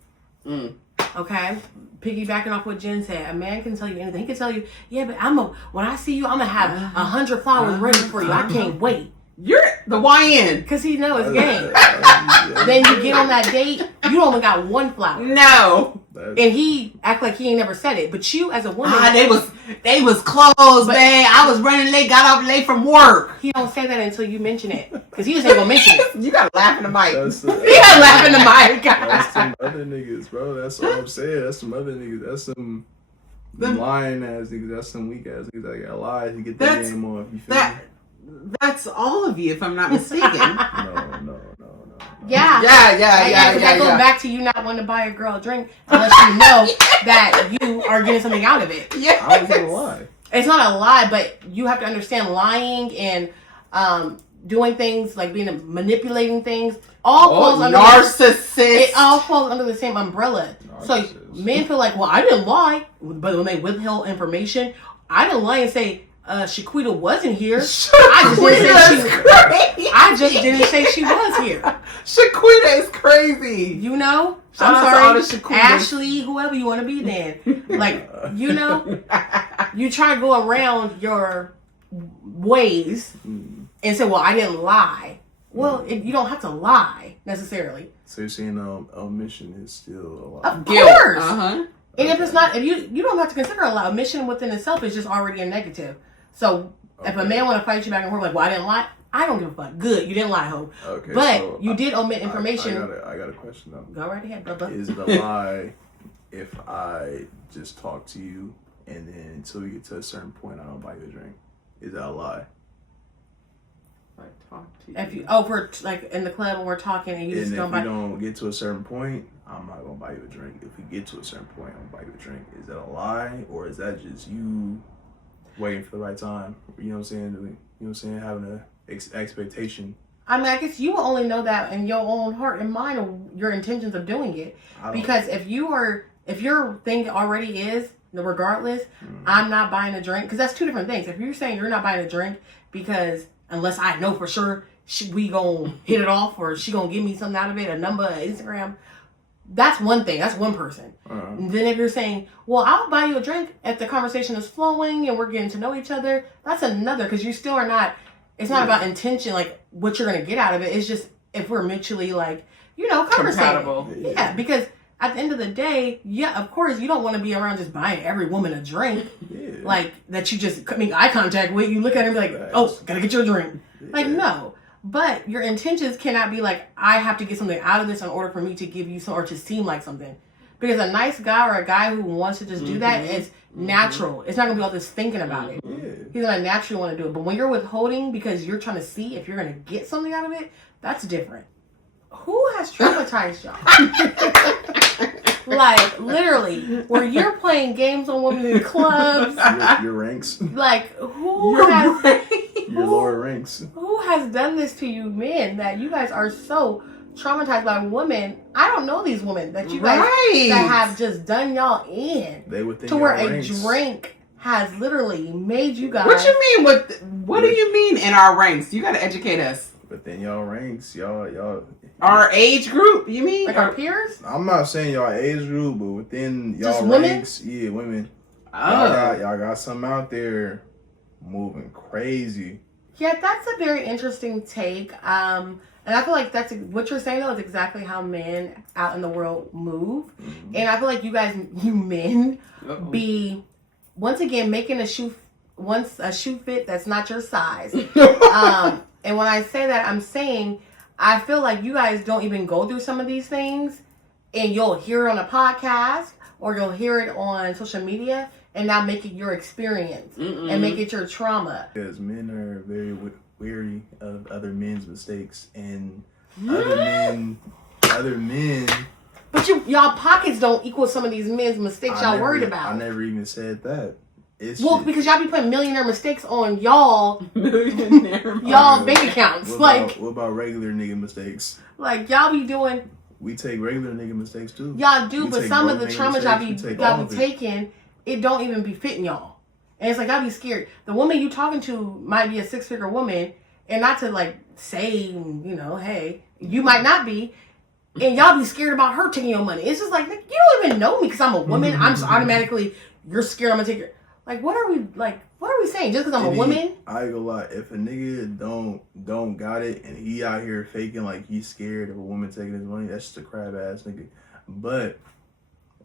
Okay? Piggybacking off what Jen said, a man can tell you anything. He can tell you, yeah, but when I see you, I'm going to have 100 flowers ready for you. I can't wait. You're the YN. Because he knows game. Then you get on that date, you only got one flower. No. And he act like he ain't never said it. But you as a woman. They was closed, man. I was running late, got off late from work. He don't say that until you mention it. Because he just ain't going to mention it. You got to laugh in the mic. You got to laugh in the mic. That's some other niggas, bro. That's what I'm saying. That's some other niggas. That's some lying ass niggas. That's some weak ass niggas that got lied to get their game on. You feel me? That's all of you, if I'm not mistaken. No. Yeah. That goes back to you not wanting to buy a girl a drink unless you know that you are getting something out of it. Yeah. I was gonna lie. It's not a lie, but you have to understand lying and doing things like manipulating things all falls under narcissist. It all falls under the same umbrella. So men feel like, well, I didn't lie, but when they withheld information, I didn't lie and say Shaquita wasn't here. I just didn't say she was here. Shaquita is crazy. You know? Shout I'm sorry, Ashley, whoever you want to be then. Like, you know? You try to go around your ways and say, well, I didn't lie. Well, you don't have to lie, necessarily. So you're saying omission is still a lie? Of course. Uh-huh. And if it's not, if you don't have to consider a lie. Omission within itself is just already a negative. So if a man want to fight you back and forth like, well, I didn't lie, I don't give a fuck. Good, you didn't lie, ho. Okay, but so you did omit information. I got a question though. Go right ahead, brother. Is it a lie if I just talk to you and then until we get to a certain point I don't buy you a drink? Is that a lie? I talk to you. If you we're like in the club and we're talking and you just don't buy. If you don't get to a certain point, I'm not gonna buy you a drink. If we get to a certain point, I'm gonna buy you a drink. Is that a lie or is that just you waiting for the right time? You know what I'm saying? You know what I'm saying? Having a expectation. I mean, I guess you will only know that in your own heart and mind of your intentions of doing it. Because if your thing already is, regardless, I'm not buying a drink, because that's two different things. If you're saying you're not buying a drink because unless I know for sure we gonna hit it off or she gonna give me something out of it, a number, Instagram, that's one thing. That's one person. And then if you're saying, well, I'll buy you a drink if the conversation is flowing and we're getting to know each other, that's another, because you still are not, it's not about intention, like what you're going to get out of it. It's just if we're mutually like, conversating. Compatible. Yeah, because at the end of the day, yeah, of course, you don't want to be around just buying every woman a drink. Yeah. Like, that you just make eye contact with. You look at her and be like, oh, gotta get you a drink. Yeah. Like, no. But your intentions cannot be like, I have to get something out of this in order for me to give you some, or to seem like something. Because a nice guy or a guy who wants to just do that is natural. It's not going to be all this thinking about it. Yeah. He's going to naturally want to do it. But when you're withholding because you're trying to see if you're going to get something out of it, that's different. Who has traumatized y'all? Like, literally, where you're playing games on women in clubs. Your ranks. Like, your lower ranks. Who has done this to you men that you guys are so traumatized by women? I don't know these women that you guys that have just done y'all in. They would think to where ranks. A drink has literally made you guys. What you mean? What do you mean in our ranks? You got to educate us. But then y'all ranks, y'all. Our age group, you mean? Like our peers? I'm not saying y'all age group, but within y'all just ranks, women? Yeah, women. Oh. Y'all got something out there moving crazy. Yeah, that's a very interesting take. And I feel like that's what you're saying though is exactly how men out in the world move. Mm-hmm. And I feel like you men, be once again making a shoe fit that's not your size. And when I say that, I'm saying I feel like you guys don't even go through some of these things, and you'll hear it on a podcast or you'll hear it on social media, and now make it your experience and make it your trauma. Because men are very wary of other men's mistakes, and other men. But y'all pockets don't equal some of these men's mistakes y'all worried about. I never even said that. Because y'all be putting millionaire mistakes on y'all bank accounts. What about regular nigga mistakes? Like y'all be doing. We take regular nigga mistakes too. Y'all do, but some of the traumas y'all be taking, it don't even be fitting y'all. And it's like y'all be scared. The woman you talking to might be a 6-figure woman, and not to like say, hey, you might not be. And y'all be scared about her taking your money. It's just like, you don't even know me because I'm a woman. I'm just automatically, you're scared I'm gonna take your. Like, what are we saying? Just because I'm a woman? I ain't gonna lie. If a nigga don't got it and he out here faking like he's scared of a woman taking his money, that's just a crab ass nigga. But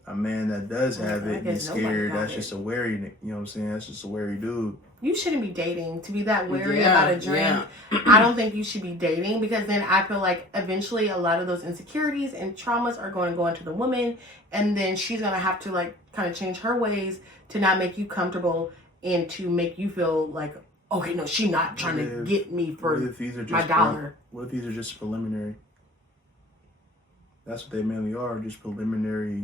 a man that does have it, he's scared. That's just a wary. You know what I'm saying? That's just a wary dude. You shouldn't be dating to be that wary about a drink. Yeah. I don't think you should be dating, because then I feel like eventually a lot of those insecurities and traumas are going to go into the woman, and then she's going to have to like kind of change her ways to not make you comfortable and to make you feel like, okay, no, she's not trying to get me for my dollar. What if these are just preliminary? That's what they mainly are, just preliminary, you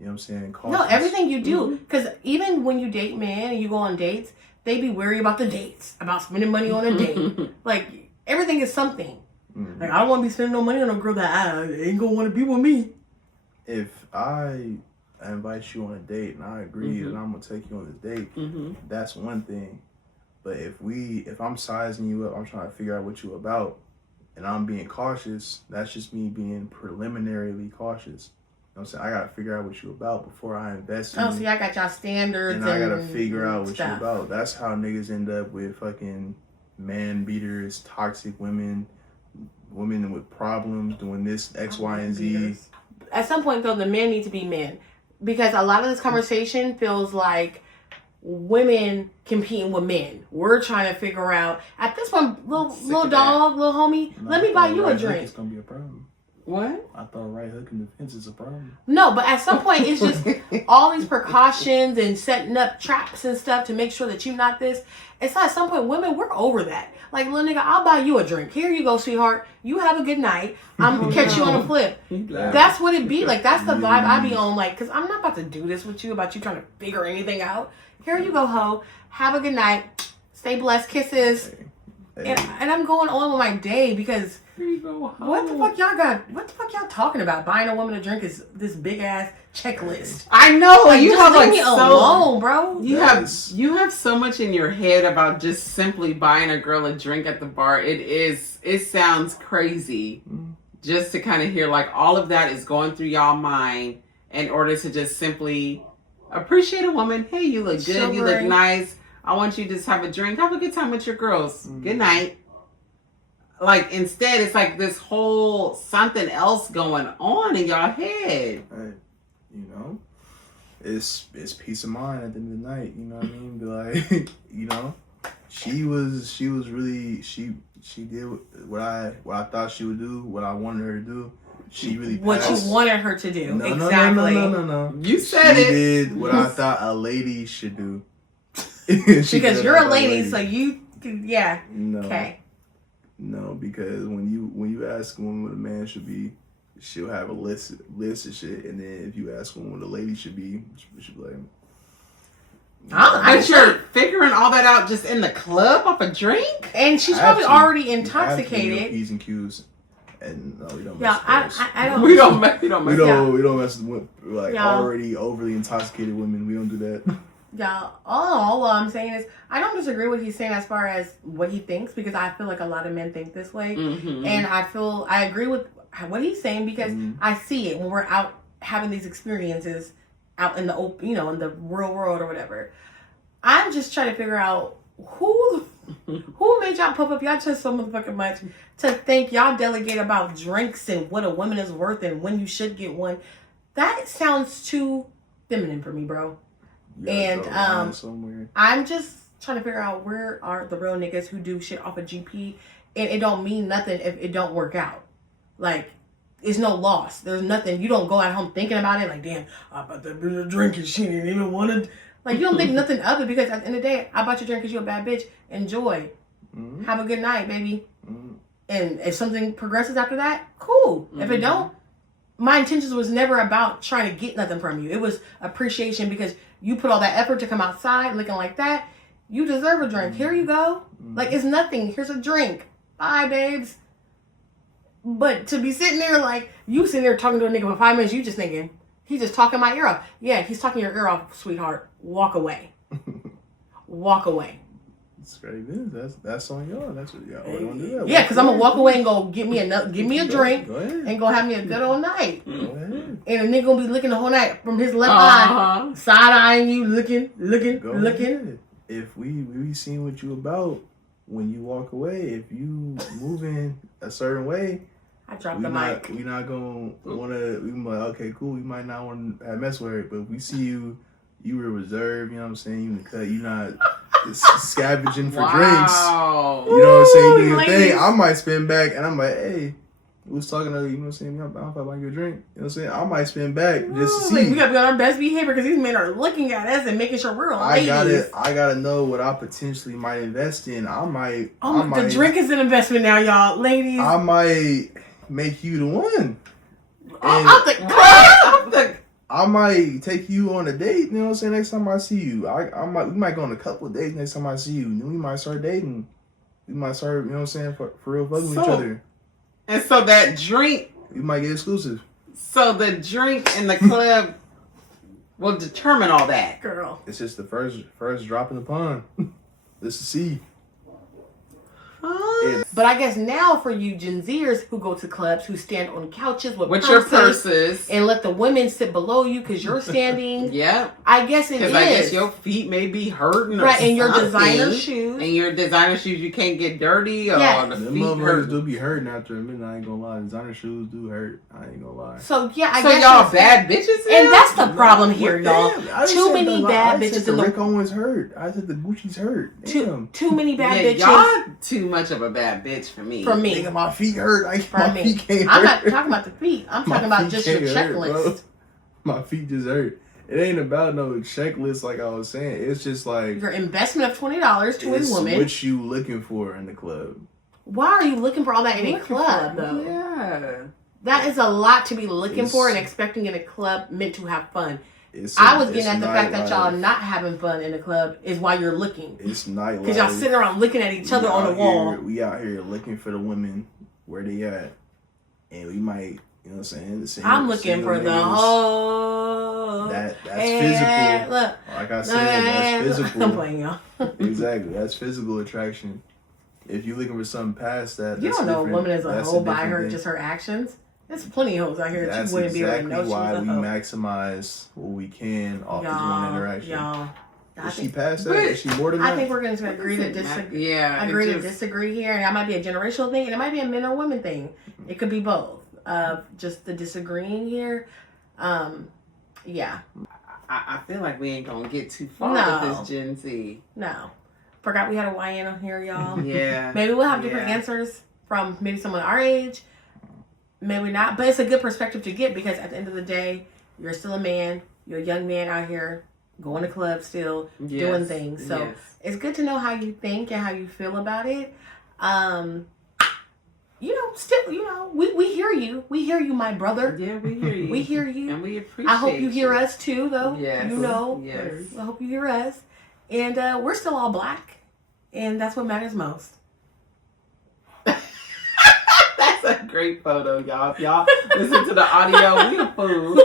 know what I'm saying? Cautions. No, everything you do. Because even when you date men and you go on dates, they be worried about the dates, about spending money on a date. Like, everything is something. Mm-hmm. Like, I don't want to be spending no money on a girl that ain't going to want to be with me. If I invite you on a date and I agree that I'm going to take you on this date, that's one thing. But if I'm sizing you up, I'm trying to figure out what you about, and I'm being cautious, that's just me being preliminarily cautious. You know what I'm saying? I gotta figure out what you about before I invest in you. Oh, see, I got y'all standards. And I gotta figure out what you about. That's how niggas end up with fucking man beaters, toxic women with problems, doing this, X, Y, and Z. At some point, though, the men need to be men. Because a lot of this conversation feels like women competing with men. We're trying to figure out, at this point, little homie, let me buy you a drink. It's gonna be a problem. What? I thought right hook in defense is a problem. No, but at some point, it's just all these precautions and setting up traps and stuff to make sure that you're not this. It's like at some point, women, we're over that. Like, little nigga, I'll buy you a drink. Here you go, sweetheart. You have a good night. I'm going to catch you on a flip. That's what it be. Like, that's the vibe I be on. Like, because I'm not about to do this with you about you trying to figure anything out. Here you go, ho. Have a good night. Stay blessed. Kisses. Hey. And I'm going on with my day because... What the fuck y'all talking about? Buying a woman a drink is this big ass checklist. I know. Like, you have like alone, bro. You have so much in your head about just simply buying a girl a drink at the bar. It sounds crazy just to kind of hear like all of that is going through y'all mind in order to just simply appreciate a woman. Hey, you look good. You look nice. I want you to just have a drink. Have a good time with your girls. Good night. Like, instead, it's like this whole something else going on in y'all head. Right. You know, it's peace of mind at the end of the night. You know what I mean? Be like, you know, she was really she did what I thought she would do, what I wanted her to do. She really what passed. you wanted her to do. No, exactly. No. You said she it. did what I thought a lady should do. Because you're a lady, so you yeah. No. Okay. No, because when you ask a woman what a man should be, she'll have a list of shit, and then if you ask a woman what a lady should be, she'll be like, But you're figuring all that out just in the club off a drink? And she's probably already intoxicated. P's and Q's. And no, we don't Yeah, mess with I don't. We don't mess with like already overly intoxicated women. We don't do that. Yeah, all I'm saying is I don't disagree with what he's saying as far as what he thinks, because I feel like a lot of men think this way, and I agree with what he's saying because I see it when we're out having these experiences out in the open, in the real world or whatever. I'm just trying to figure out who made y'all pump up y'all just so motherfucking much to think y'all delegate about drinks and what a woman is worth and when you should get one. That sounds too feminine for me, bro. And I'm just trying to figure out where are the real niggas who do shit off of GP, and it don't mean nothing if it don't work out. Like, it's no loss. There's nothing. You don't go at home thinking about it like, damn, I bought that bitch a drink and she didn't even want to. Like, you don't think nothing of it because at the end of the day, I bought you a drink because you're a bad bitch. Enjoy. Have a good night, baby. And if something progresses after that, cool. If it don't, my intentions was never about trying to get nothing from you. It was appreciation because you put all that effort to come outside looking like that. You deserve a drink. Here you go. Like, it's nothing. Here's a drink. Bye, babes. But to be sitting there like, you sitting there talking to a nigga for 5 minutes, you just thinking, he's just talking my ear off. Yeah, he's talking your ear off, sweetheart. Walk away. Walk away. It's great business. That's on y'all. That's what y'all want to do. That. Yeah, because I'm gonna walk away and go give me a drink and go have me a good old night. And a nigga gonna be looking the whole night from his left eye, side eyeing you, looking. Ahead. If we seen what you about when you walk away, if you moving a certain way, I dropped the mic. We not gonna wanna. We like, okay, cool. We might not want to mess with her, but if we see you were reserved. You know what I'm saying? You in the cut. You not scavenging for drinks. You know what I'm saying? You do your thing. I might spin back and I'm like, hey, we was talking to you know what I'm saying? I don't know if I like your drink. You know what I'm saying? I might spin back just to see. Like, we gotta be on our best behavior because these men are looking at us and making sure we're ladies. I gotta know what I potentially might invest in. The drink is an investment now, y'all. Ladies. I might make you the one. I might take you on a date, you know what I'm saying, next time I see you. We might go on a couple of dates next time I see you. And then we might start dating. We might start, you know what I'm saying, for real fucking with each other. And so that drink... We might get exclusive. So the drink in the club will determine all that. Girl. It's just the first drop in the pond. Just to see. But I guess now for you Gen Zers who go to clubs, who stand on couches with your purses and let the women sit below you because you're standing. Yeah. I guess it is. Because I guess your feet may be hurting or and your designer shoes. And your designer shoes, you can't get dirty or the feet hurt. Do be hurting after a minute, I ain't gonna lie. Designer shoes do hurt. I ain't gonna lie. So yeah, I guess y'all bad bitches now? And that's the problem here, y'all. Too many bad bitches in the Rick Owens hurt. I said the Gucci's hurt. Too many bad bitches. Y'all too much of a bad bitch for me. Nigga, my feet hurt. My feet can't I'm hurt. not talking about the feet. I'm talking about just your checklist. My feet just hurt. It ain't about no checklist like I was saying. It's just like your investment of $20 to a woman. What you looking for in the club? Why are you looking for all that in a club though? Yeah. That is a lot to be looking for and expecting in a club meant to have fun. I was getting at the fact that y'all not having fun in the club is why you're looking. It's nightlife. Because y'all sitting around looking at each other on the wall. We out here looking for the women where they at. And we might, you know what I'm saying? I'm looking for the whole. That's physical. Look. Like I said, that's physical. I'm playing, y'all. Exactly. That's physical attraction. If you're looking for something past that, you don't know a woman as a whole by her, just her actions. There's plenty of hoes out here that you wouldn't be able to know. That's exactly why we maximize what we can off this one interaction. Y'all, Is she past that? Is she more than that? I think we're going to agree to disagree. To disagree here, and that might be a generational thing, and it might be a men or women thing. It could be both. Just the disagreeing here. Yeah. I feel like we ain't gonna get too far with this Gen Z. No. Forgot we had a YN on here, y'all. Yeah. Maybe we'll have different answers from maybe someone our age. Maybe not. But it's a good perspective to get because at the end of the day, you're still a man. You're a young man out here going to clubs still, doing things. So it's good to know how you think and how you feel about it. We hear you. We hear you, my brother. Yeah, we hear you. We hear you. And we appreciate I hope you hear us too, though. Yes. Yes. I hope you hear us. And we're still all black. And that's what matters most. That's a great photo, y'all. If y'all listen to the audio, we a fool.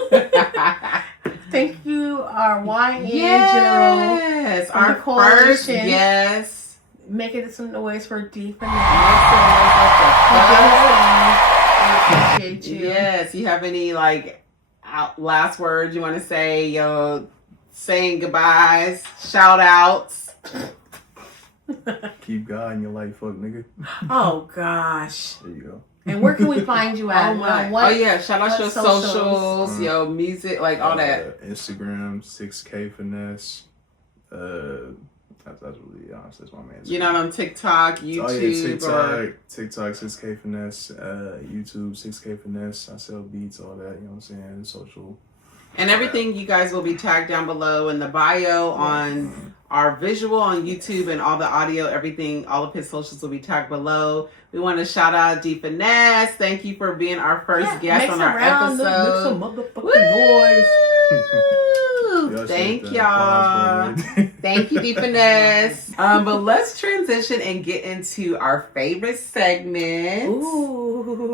Thank you, our YN general. Yes, our first guest. Making some noise for D Finesse. I appreciate you. Yes, you have any last words you want to say? Saying goodbyes, shout outs. Keep God in your life, fuck nigga. Oh gosh. There you go. And where can we find you at? Shout out your socials, your music, all that. Instagram, 6K Finesse. That's really honest. That's my man. You're not on TikTok, YouTube. TikTok 6K Finesse. YouTube 6K Finesse. I sell beats, all that. You know what I'm saying? Social. And everything you guys will be tagged down below in the bio on our visual on YouTube and all the audio, everything, all of his socials will be tagged below. We want to shout out D Finesse. Thank you for being our first guest on our episode. Make some motherfucking noise. Thank y'all. Thank you, D Finesse. But let's transition and get into our favorite segment,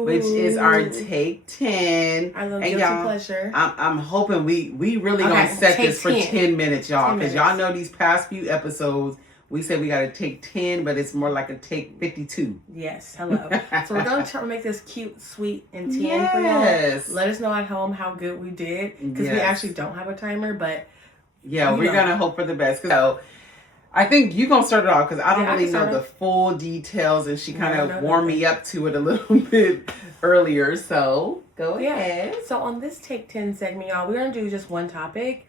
which is our Take 10. I love guilty pleasure. I'm hoping we really gonna set this for 10 minutes, y'all, because y'all know these past few episodes we said we got to take 10, but it's more like a take 52. Yes, hello. So we're going to try to make this cute, sweet, and 10 for y'all. Let us know at home how good we did, because we actually don't have a timer, but... Yeah, we're going to hope for the best. So I think you're going to start it off, because I don't really know the full details, and she kind of warmed me up to it a little bit earlier, so go ahead. So on this Take 10 segment, y'all, we're going to do just one topic.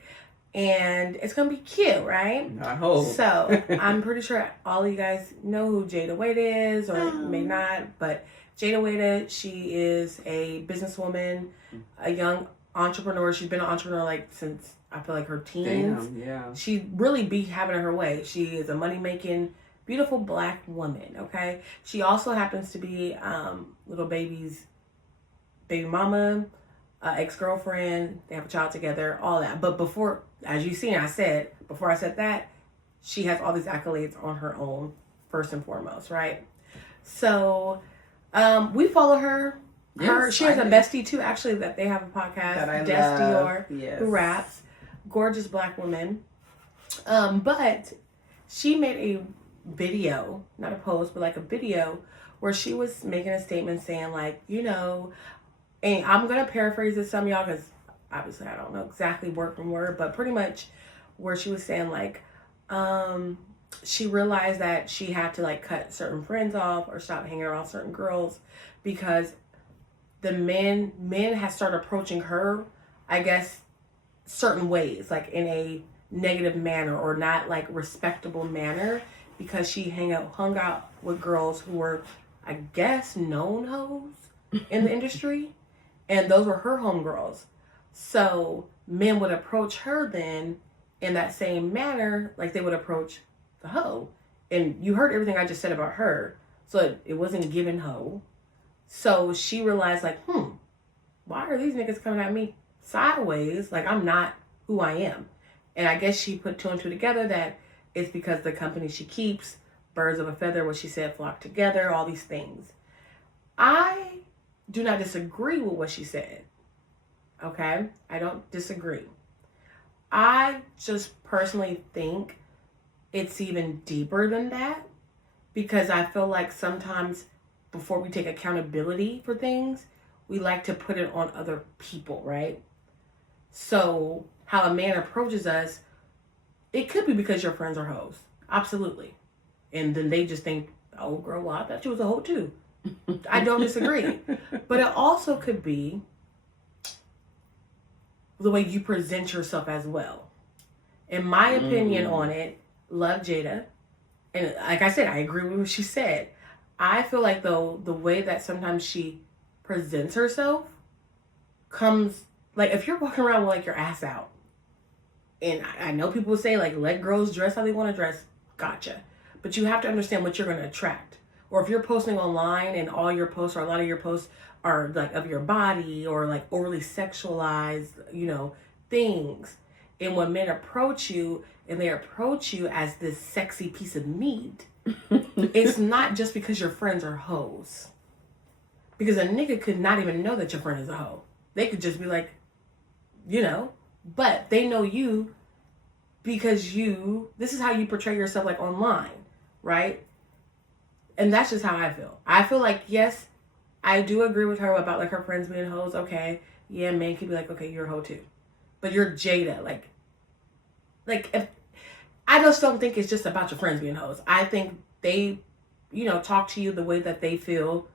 And it's going to be cute, right? I hope. So, I'm pretty sure all of you guys know who Jayda Wayda is, or may not. But Jayda Wayda, she is a businesswoman, a young entrepreneur. She's been an entrepreneur since, I feel like, her teens. Damn, yeah. She really be having it her way. She is a money-making, beautiful black woman, okay? She also happens to be little baby's baby mama, ex-girlfriend. They have a child together, all that. But before... As you seen, before I said that, she has all these accolades on her own, first and foremost, right? So, we follow her. She has a bestie too, actually, that they have a podcast, Des Dior, who raps. Gorgeous black woman. But she made a video, not a post, but a video where she was making a statement saying and I'm going to paraphrase this some of y'all because obviously I don't know exactly word from word, but pretty much where she was saying she realized that she had to cut certain friends off or stop hanging around certain girls because the men have started approaching her, I guess, certain ways, in a negative manner or not respectable manner, because she hung out with girls who were, I guess, known hoes in the industry, and those were her homegirls. So men would approach her then in that same manner, like they would approach the hoe. And you heard everything I just said about her. So it wasn't given hoe. So she realized why are these niggas coming at me sideways? I'm not who I am. And I guess she put two and two together that it's because the company she keeps, birds of a feather, what she said, flock together, all these things. I do not disagree with what she said. Okay, I don't disagree. I just personally think it's even deeper than that, because I feel like sometimes before we take accountability for things, we like to put it on other people, right? So how a man approaches us, it could be because your friends are hoes. Absolutely. And then they just think, oh, girl, well, I thought you was a hoe too. I don't disagree. But it also could be the way you present yourself as well. In my opinion on it, love Jayda. And like I said, I agree with what she said. I feel like, though, the way that sometimes she presents herself comes, like, if you're walking around with, like, your ass out, and I know people say, like, let girls dress how they want to dress. Gotcha. But you have to understand what you're going to attract. Or if you're posting online and all your posts or a lot of your posts are, like, of your body or, like, overly sexualized, things. And when men approach you and they approach you as this sexy piece of meat, it's not just because your friends are hoes. Because a nigga could not even know that your friend is a hoe. They could just be like, but they know you because this is how you portray yourself, like, online, right? And that's just how I feel. I feel like, yes, I do agree with her about, like, her friends being hoes. Okay, yeah, men could be like, okay, you're a hoe too. But you're Jayda, like if, I just don't think it's just about your friends being hoes. I think they, talk to you the way that they feel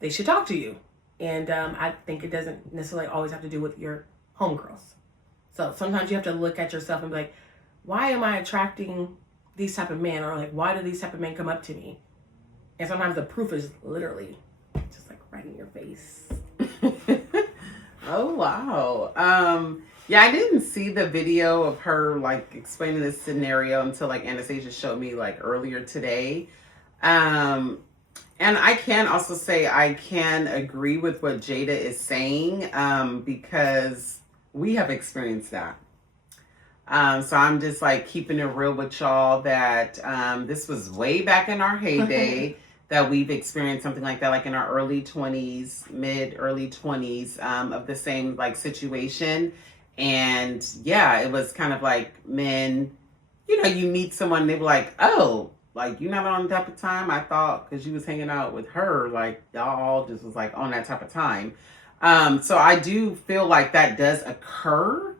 they should talk to you. And I think it doesn't necessarily always have to do with your homegirls. So sometimes you have to look at yourself and be like, why am I attracting these type of men? Or, like, why do these type of men come up to me? And sometimes the proof is literally just, like, right in your face. Oh, wow. Yeah, I didn't see the video of her, like, explaining this scenario until, like, Anastasia showed me, like, earlier today. And I can also say I can agree with what Jayda is saying, because we have experienced that. So I'm just, like, keeping it real with y'all that this was way back in our heyday that we've experienced something like that, like in our early 20s, early 20s, of the same, like, situation. And yeah, it was kind of like men, you meet someone and they were like, oh, like, you're not on that type of time. I thought because you was hanging out with her, like, y'all all just was, like, on that type of time. So I do feel like that does occur.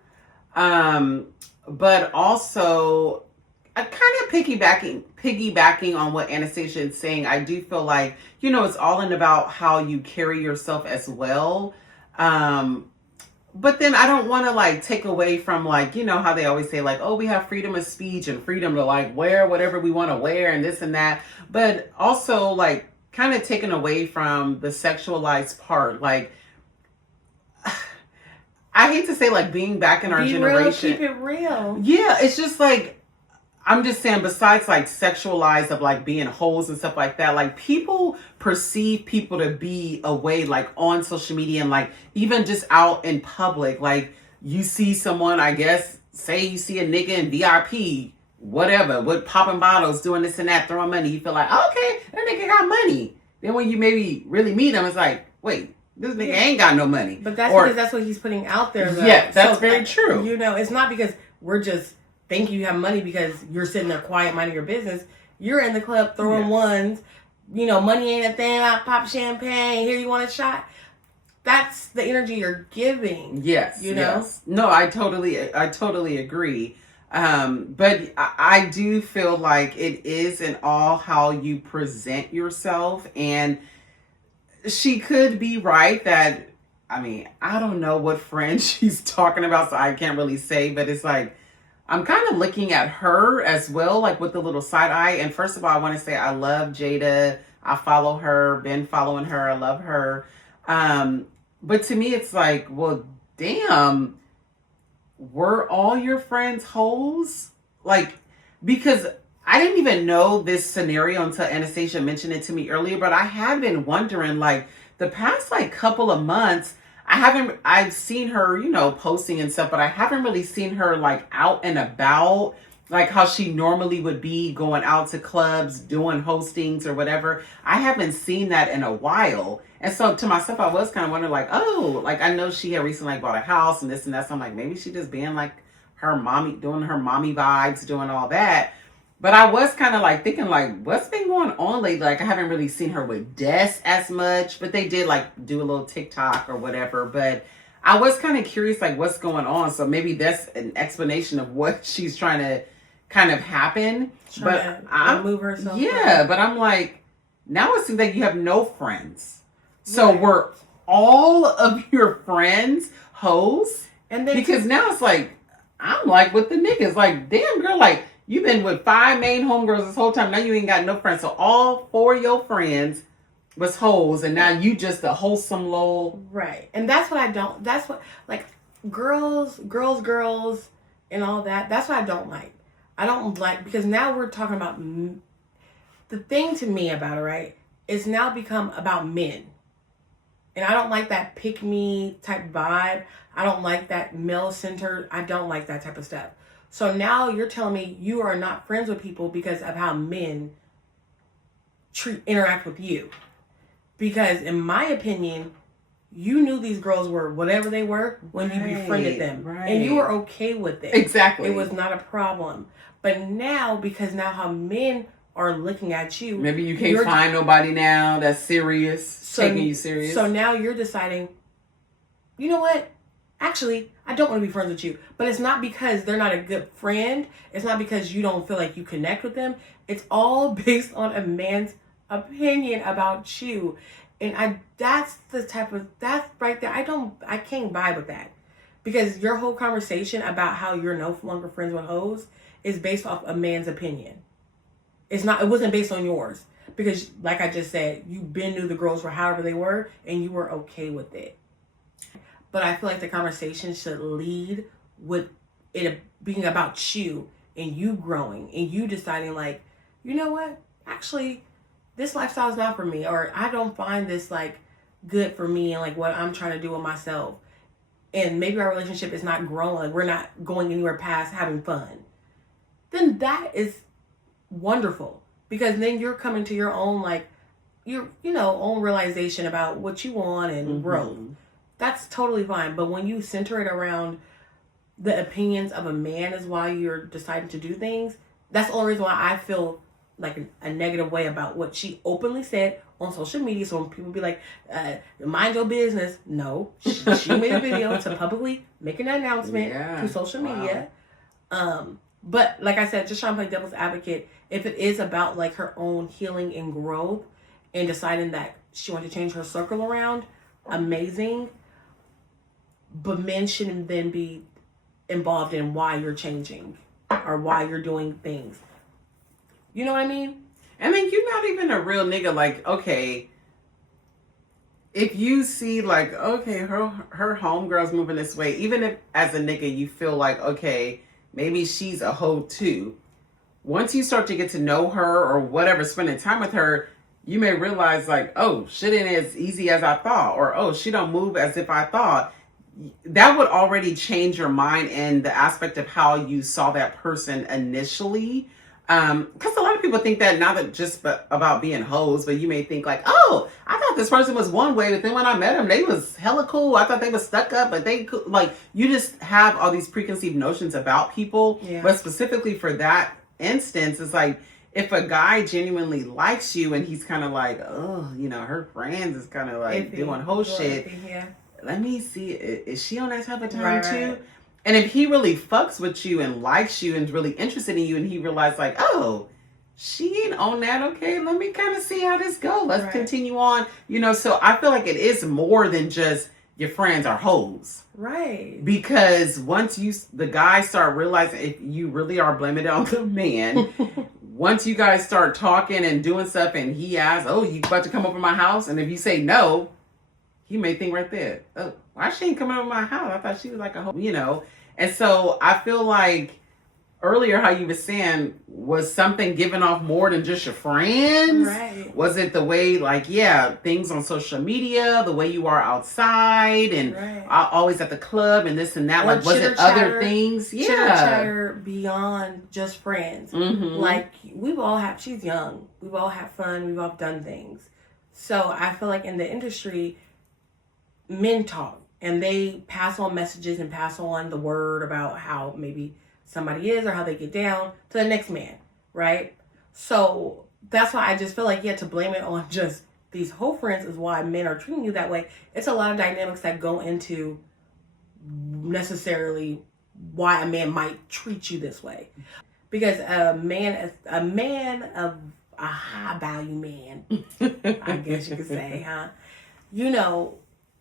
But also, kind of piggybacking on what Anastasia is saying, I do feel like, it's all in about how you carry yourself as well. But then I don't want to, like, take away from, like, how they always say, like, oh, we have freedom of speech and freedom to, like, wear whatever we want to wear and this and that. But also, like, kind of taken away from the sexualized part. Like, I hate to say, like, being back in our generation. Keep it real. Yeah, it's just, like, I'm just saying, besides, like, sexualized of, like, being hoes and stuff like that, like, people perceive people to be a way, like, on social media and, like, even just out in public. Like, you see someone, I guess, say you see a nigga in VIP, whatever, with popping bottles, doing this and that, throwing money. You feel like, oh, okay, that nigga got money. Then when you maybe really meet him, it's like, wait, this nigga ain't got no money. But that's because that's what he's putting out there, though. Yeah, that's very true. It's not because we're just thinking you have money because you're sitting there quiet, minding your business. You're in the club throwing ones. Money ain't a thing. I pop champagne. Here, you want a shot? That's the energy you're giving. Yes. Yes. No, I totally agree. But I do feel like it is in all how you present yourself. And she could be right that, I don't know what friend she's talking about, so I can't really say, but it's like, I'm kind of looking at her as well, like with the little side eye. And first of all, I want to say I love Jayda. I follow her, been following her. I love her. But to me, it's like, well, damn, were all your friends hoes? Like, because I didn't even know this scenario until Anastasia mentioned it to me earlier, but I had been wondering, like, the past, like, couple of months, I've seen her, posting and stuff, but I haven't really seen her, like, out and about, like how she normally would be going out to clubs, doing hostings or whatever. I haven't seen that in a while. And so to myself, I was kind of wondering, like, oh, like, I know she had recently, like, bought a house and this and that. So I'm like, maybe she just being like her mommy, doing her mommy vibes, doing all that. But I was kind of like thinking, like, what's been going on lately? Like, I haven't really seen her with Des as much, but they did, like, do a little TikTok or whatever. But I was kind of curious, like, what's going on. So maybe that's an explanation of what she's trying to kind of happen. But I'm move herself. Yeah, but I'm like, now it seems like you have no friends. So were all of your friends hoes? And then because now it's like, I'm like with the niggas, like, damn girl, like you've been with 5 main homegirls this whole time. Now you ain't got no friends. So all 4 of your friends was hoes, and now you just a wholesome little. Right. And that's what I don't, that's what, like, girls, and all that. That's what I don't like. I don't like, because now we're talking about, the thing to me about it, right, is now become about men. And I don't like that pick me type vibe. I don't like that male centered. I don't like that type of stuff. So now you're telling me you are not friends with people because of how men interact with you. Because in my opinion, you knew these girls were whatever they were when you befriended them. Right. And you were okay with it. Exactly. It was not a problem. But now, because now how men are looking at you. Maybe you can't find nobody now that's serious, taking you serious. So now you're deciding, you know what? Actually, I don't want to be friends with you. But it's not because they're not a good friend. It's not because you don't feel like you connect with them. It's all based on a man's opinion about you. And that's right there. I can't vibe with that. Because your whole conversation about how you're no longer friends with hoes is based off a man's opinion. It wasn't based on yours. Because like I just said, you knew the girls were however they were and you were okay with it. But I feel like the conversation should lead with it being about you and you growing and you deciding like, you know what? Actually, this lifestyle is not for me, or I don't find this like good for me and like what I'm trying to do with myself. And maybe our relationship is not growing, like we're not going anywhere past having fun. Then that is wonderful, because then you're coming to your own like your own realization about what you want and growth. That's totally fine. But when you center it around the opinions of a man is why you're deciding to do things, that's the only reason why I feel like a negative way about what she openly said on social media. So when people be like, mind your business. No, she made a video to publicly make an announcement to social media. But like I said, just trying to play devil's advocate, if it is about like her own healing and growth and deciding that she wants to change her circle around, amazing. But men shouldn't then be involved in why you're changing or why you're doing things. You know what I mean? I mean, you're not even a real nigga. Like, okay, if you see like, okay, her homegirl's moving this way, even if as a nigga you feel like, okay, maybe she's a hoe too. Once you start to get to know her or whatever, spending time with her, you may realize like, oh, shit ain't as easy as I thought, or oh, she don't move as if I thought. That would already change your mind in the aspect of how you saw that person initially. Because a lot of people think that not just about being hoes, but you may think like, oh, I thought this person was one way, but then when I met them, they was hella cool. I thought they was stuck up, but they could, like, you just have all these preconceived notions about people. Yeah. But specifically for that instance, it's like, if a guy genuinely likes you and he's kind of like, oh, her friends is kind of like doing whole shit. Yeah. Let me see, is she on that type of time too? Right. And if he really fucks with you and likes you and is really interested in you, and he realized like, oh, she ain't on that, okay, let me kind of see how this goes. Let's continue on. So I feel like it is more than just your friends are hoes. Right. Because once the guys start realizing if you really are blaming it on the man, once you guys start talking and doing stuff and he asks, oh, you about to come over my house? And if you say no, he may think right there, oh, why she ain't coming over my house? I thought she was like a hoe, And so I feel like earlier how you were saying, was something given off more than just your friends? Right. Was it the way, like, things on social media, the way you are outside and always at the club and this and that? Or like, was it other things? Yeah. Chitter beyond just friends. Like, she's young. We've all had fun. We've all done things. So I feel like in the industry, men talk and they pass on messages and pass on the word about how maybe somebody is or how they get down to the next man, right? So that's why I just feel like, to blame it on just these whole friends is why men are treating you that way. It's a lot of dynamics that go into necessarily why a man might treat you this way. Because a man of a high value man, I guess you could say, huh? You know,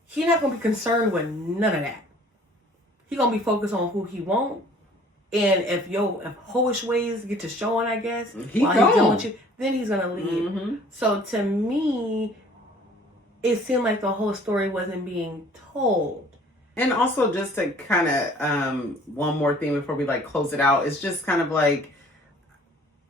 he not gonna be concerned with none of that. He gonna be focused on who he want. And if hoish ways get to showing, I guess, while he's done with you, then he's gonna leave. Mm-hmm. So to me, it seemed like the whole story wasn't being told. And also, just to kind of one more thing before we like close it out, it's just kind of like,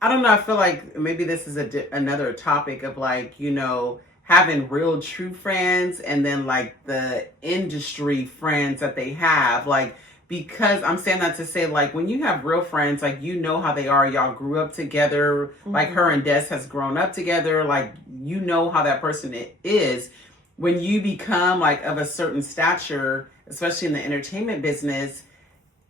I don't know. I feel like maybe this is another topic of like, you know, having real true friends and then like the industry friends that they have, like. Because I'm saying that to say, like, when you have real friends, like, you know how they are. Y'all grew up together. Mm-hmm. Like, her and Des has grown up together. Like, you know how that person is. When you become, like, of a certain stature, especially in the entertainment business,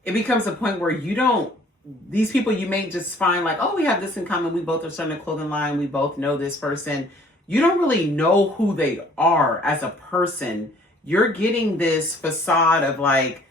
it becomes a point where you don't, these people you may just find, like, oh, we have this in common. We both are starting a clothing line. We both know this person. You don't really know who they are as a person. You're getting this facade of, like,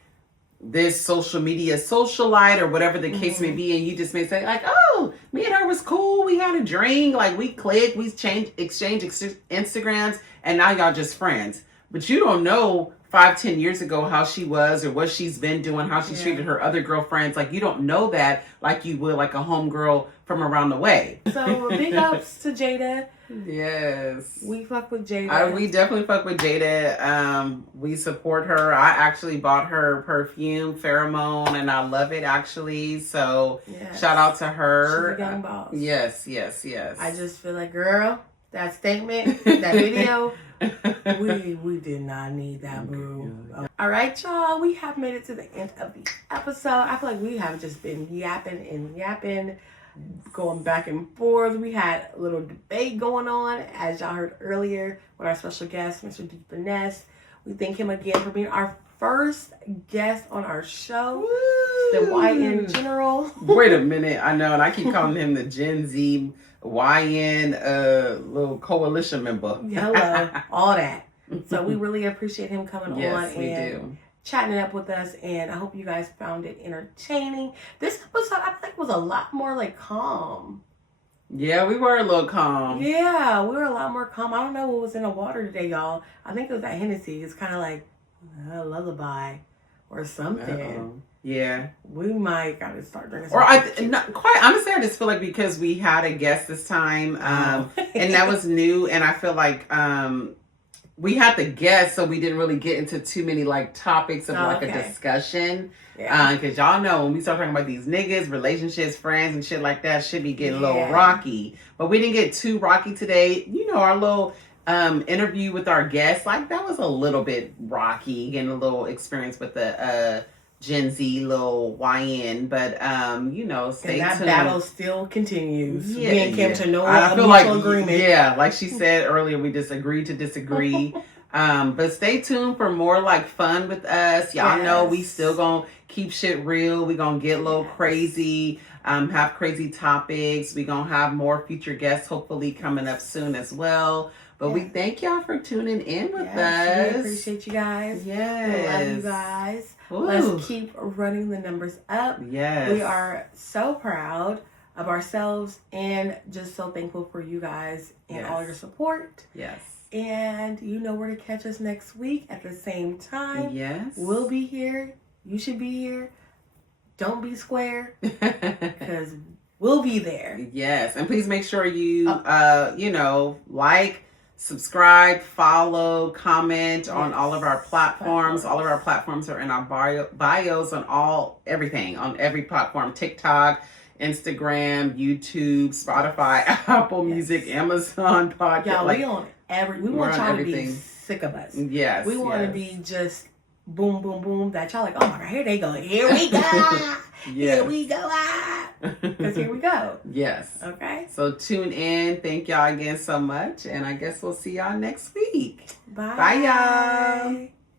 this social media socialite or whatever the case may be, and you just may say like, oh, me and her was cool, we had a drink, like we clicked, we exchanged Instagrams, and now y'all just friends. But you don't know 5-10 years ago how she was or what she's been doing, how she treated her other girlfriends. Like, you don't know that like you would like a homegirl from around the way. So big ups to Jayda. Yes, we fuck with Jayda. We definitely fuck with Jayda. We support her. I actually bought her perfume, Pheromone, and I love it actually. So shout out to her. She's a young boss. Yes. I just feel like, girl, that statement, that video, we did not need that, boo. All right, y'all, we have made it to the end of the episode. I feel like we have just been yapping, going back and forth. We had a little debate going on, as y'all heard earlier, with our special guest, Mr. D Finesse. We thank him again for being our first guest on our show. Woo! The YN General. Wait a minute, I know, and I keep calling him the Gen Z YN little coalition member. Hello, all that. So we really appreciate him coming on and chatting it up with us, and I hope you guys found it entertaining. This episode, I think, was a lot more like calm. Yeah, we were a little calm. Yeah, we were a lot more calm. I don't know what was in the water today, y'all. I think it was that Hennessy. It's kind of like a lullaby or something. Uh-oh. Yeah, we might gotta start drinking. Or quite honestly, I just feel like because we had a guest this time, and that was new, and I feel like we had the guest, so we didn't really get into too many like topics of a discussion. Yeah. Because y'all know when we start talking about these niggas, relationships, friends, and shit like that, should be getting a little rocky. But we didn't get too rocky today. You know, our little interview with our guest, like that was a little bit rocky, getting a little experience with the Gen Z little YN, but you know, stay tuned. And that battle still continues. We ain't came to no mutual agreement. Yeah, like she said earlier, we just agreed to disagree. But stay tuned for more like fun with us. Y'all know we still gonna keep shit real. We gonna get a little crazy. Have crazy topics. We gonna have more future guests hopefully coming up soon as well. But we thank y'all for tuning in with us. We appreciate you guys. Yes. We love you guys. Ooh. Let's keep running the numbers up. Yes. We are so proud of ourselves and just so thankful for you guys and all your support. Yes. And you know where to catch us next week at the same time. Yes. We'll be here. You should be here. Don't be square. Because we'll be there. Yes. And please make sure you, like, subscribe, follow, comment on all of our platforms. All of our platforms are in our bios on everything, on every platform. TikTok, Instagram, YouTube, Spotify, Apple Music, Amazon Podcast. Yeah, we on we want y'all to be sick of us. Yes. We want to be just boom, boom, boom. That y'all like, oh my God, here they go. Here we go. Here we go. Because here we go. Yes. Okay. So tune in. Thank y'all again so much. And I guess we'll see y'all next week. Bye. Bye, y'all.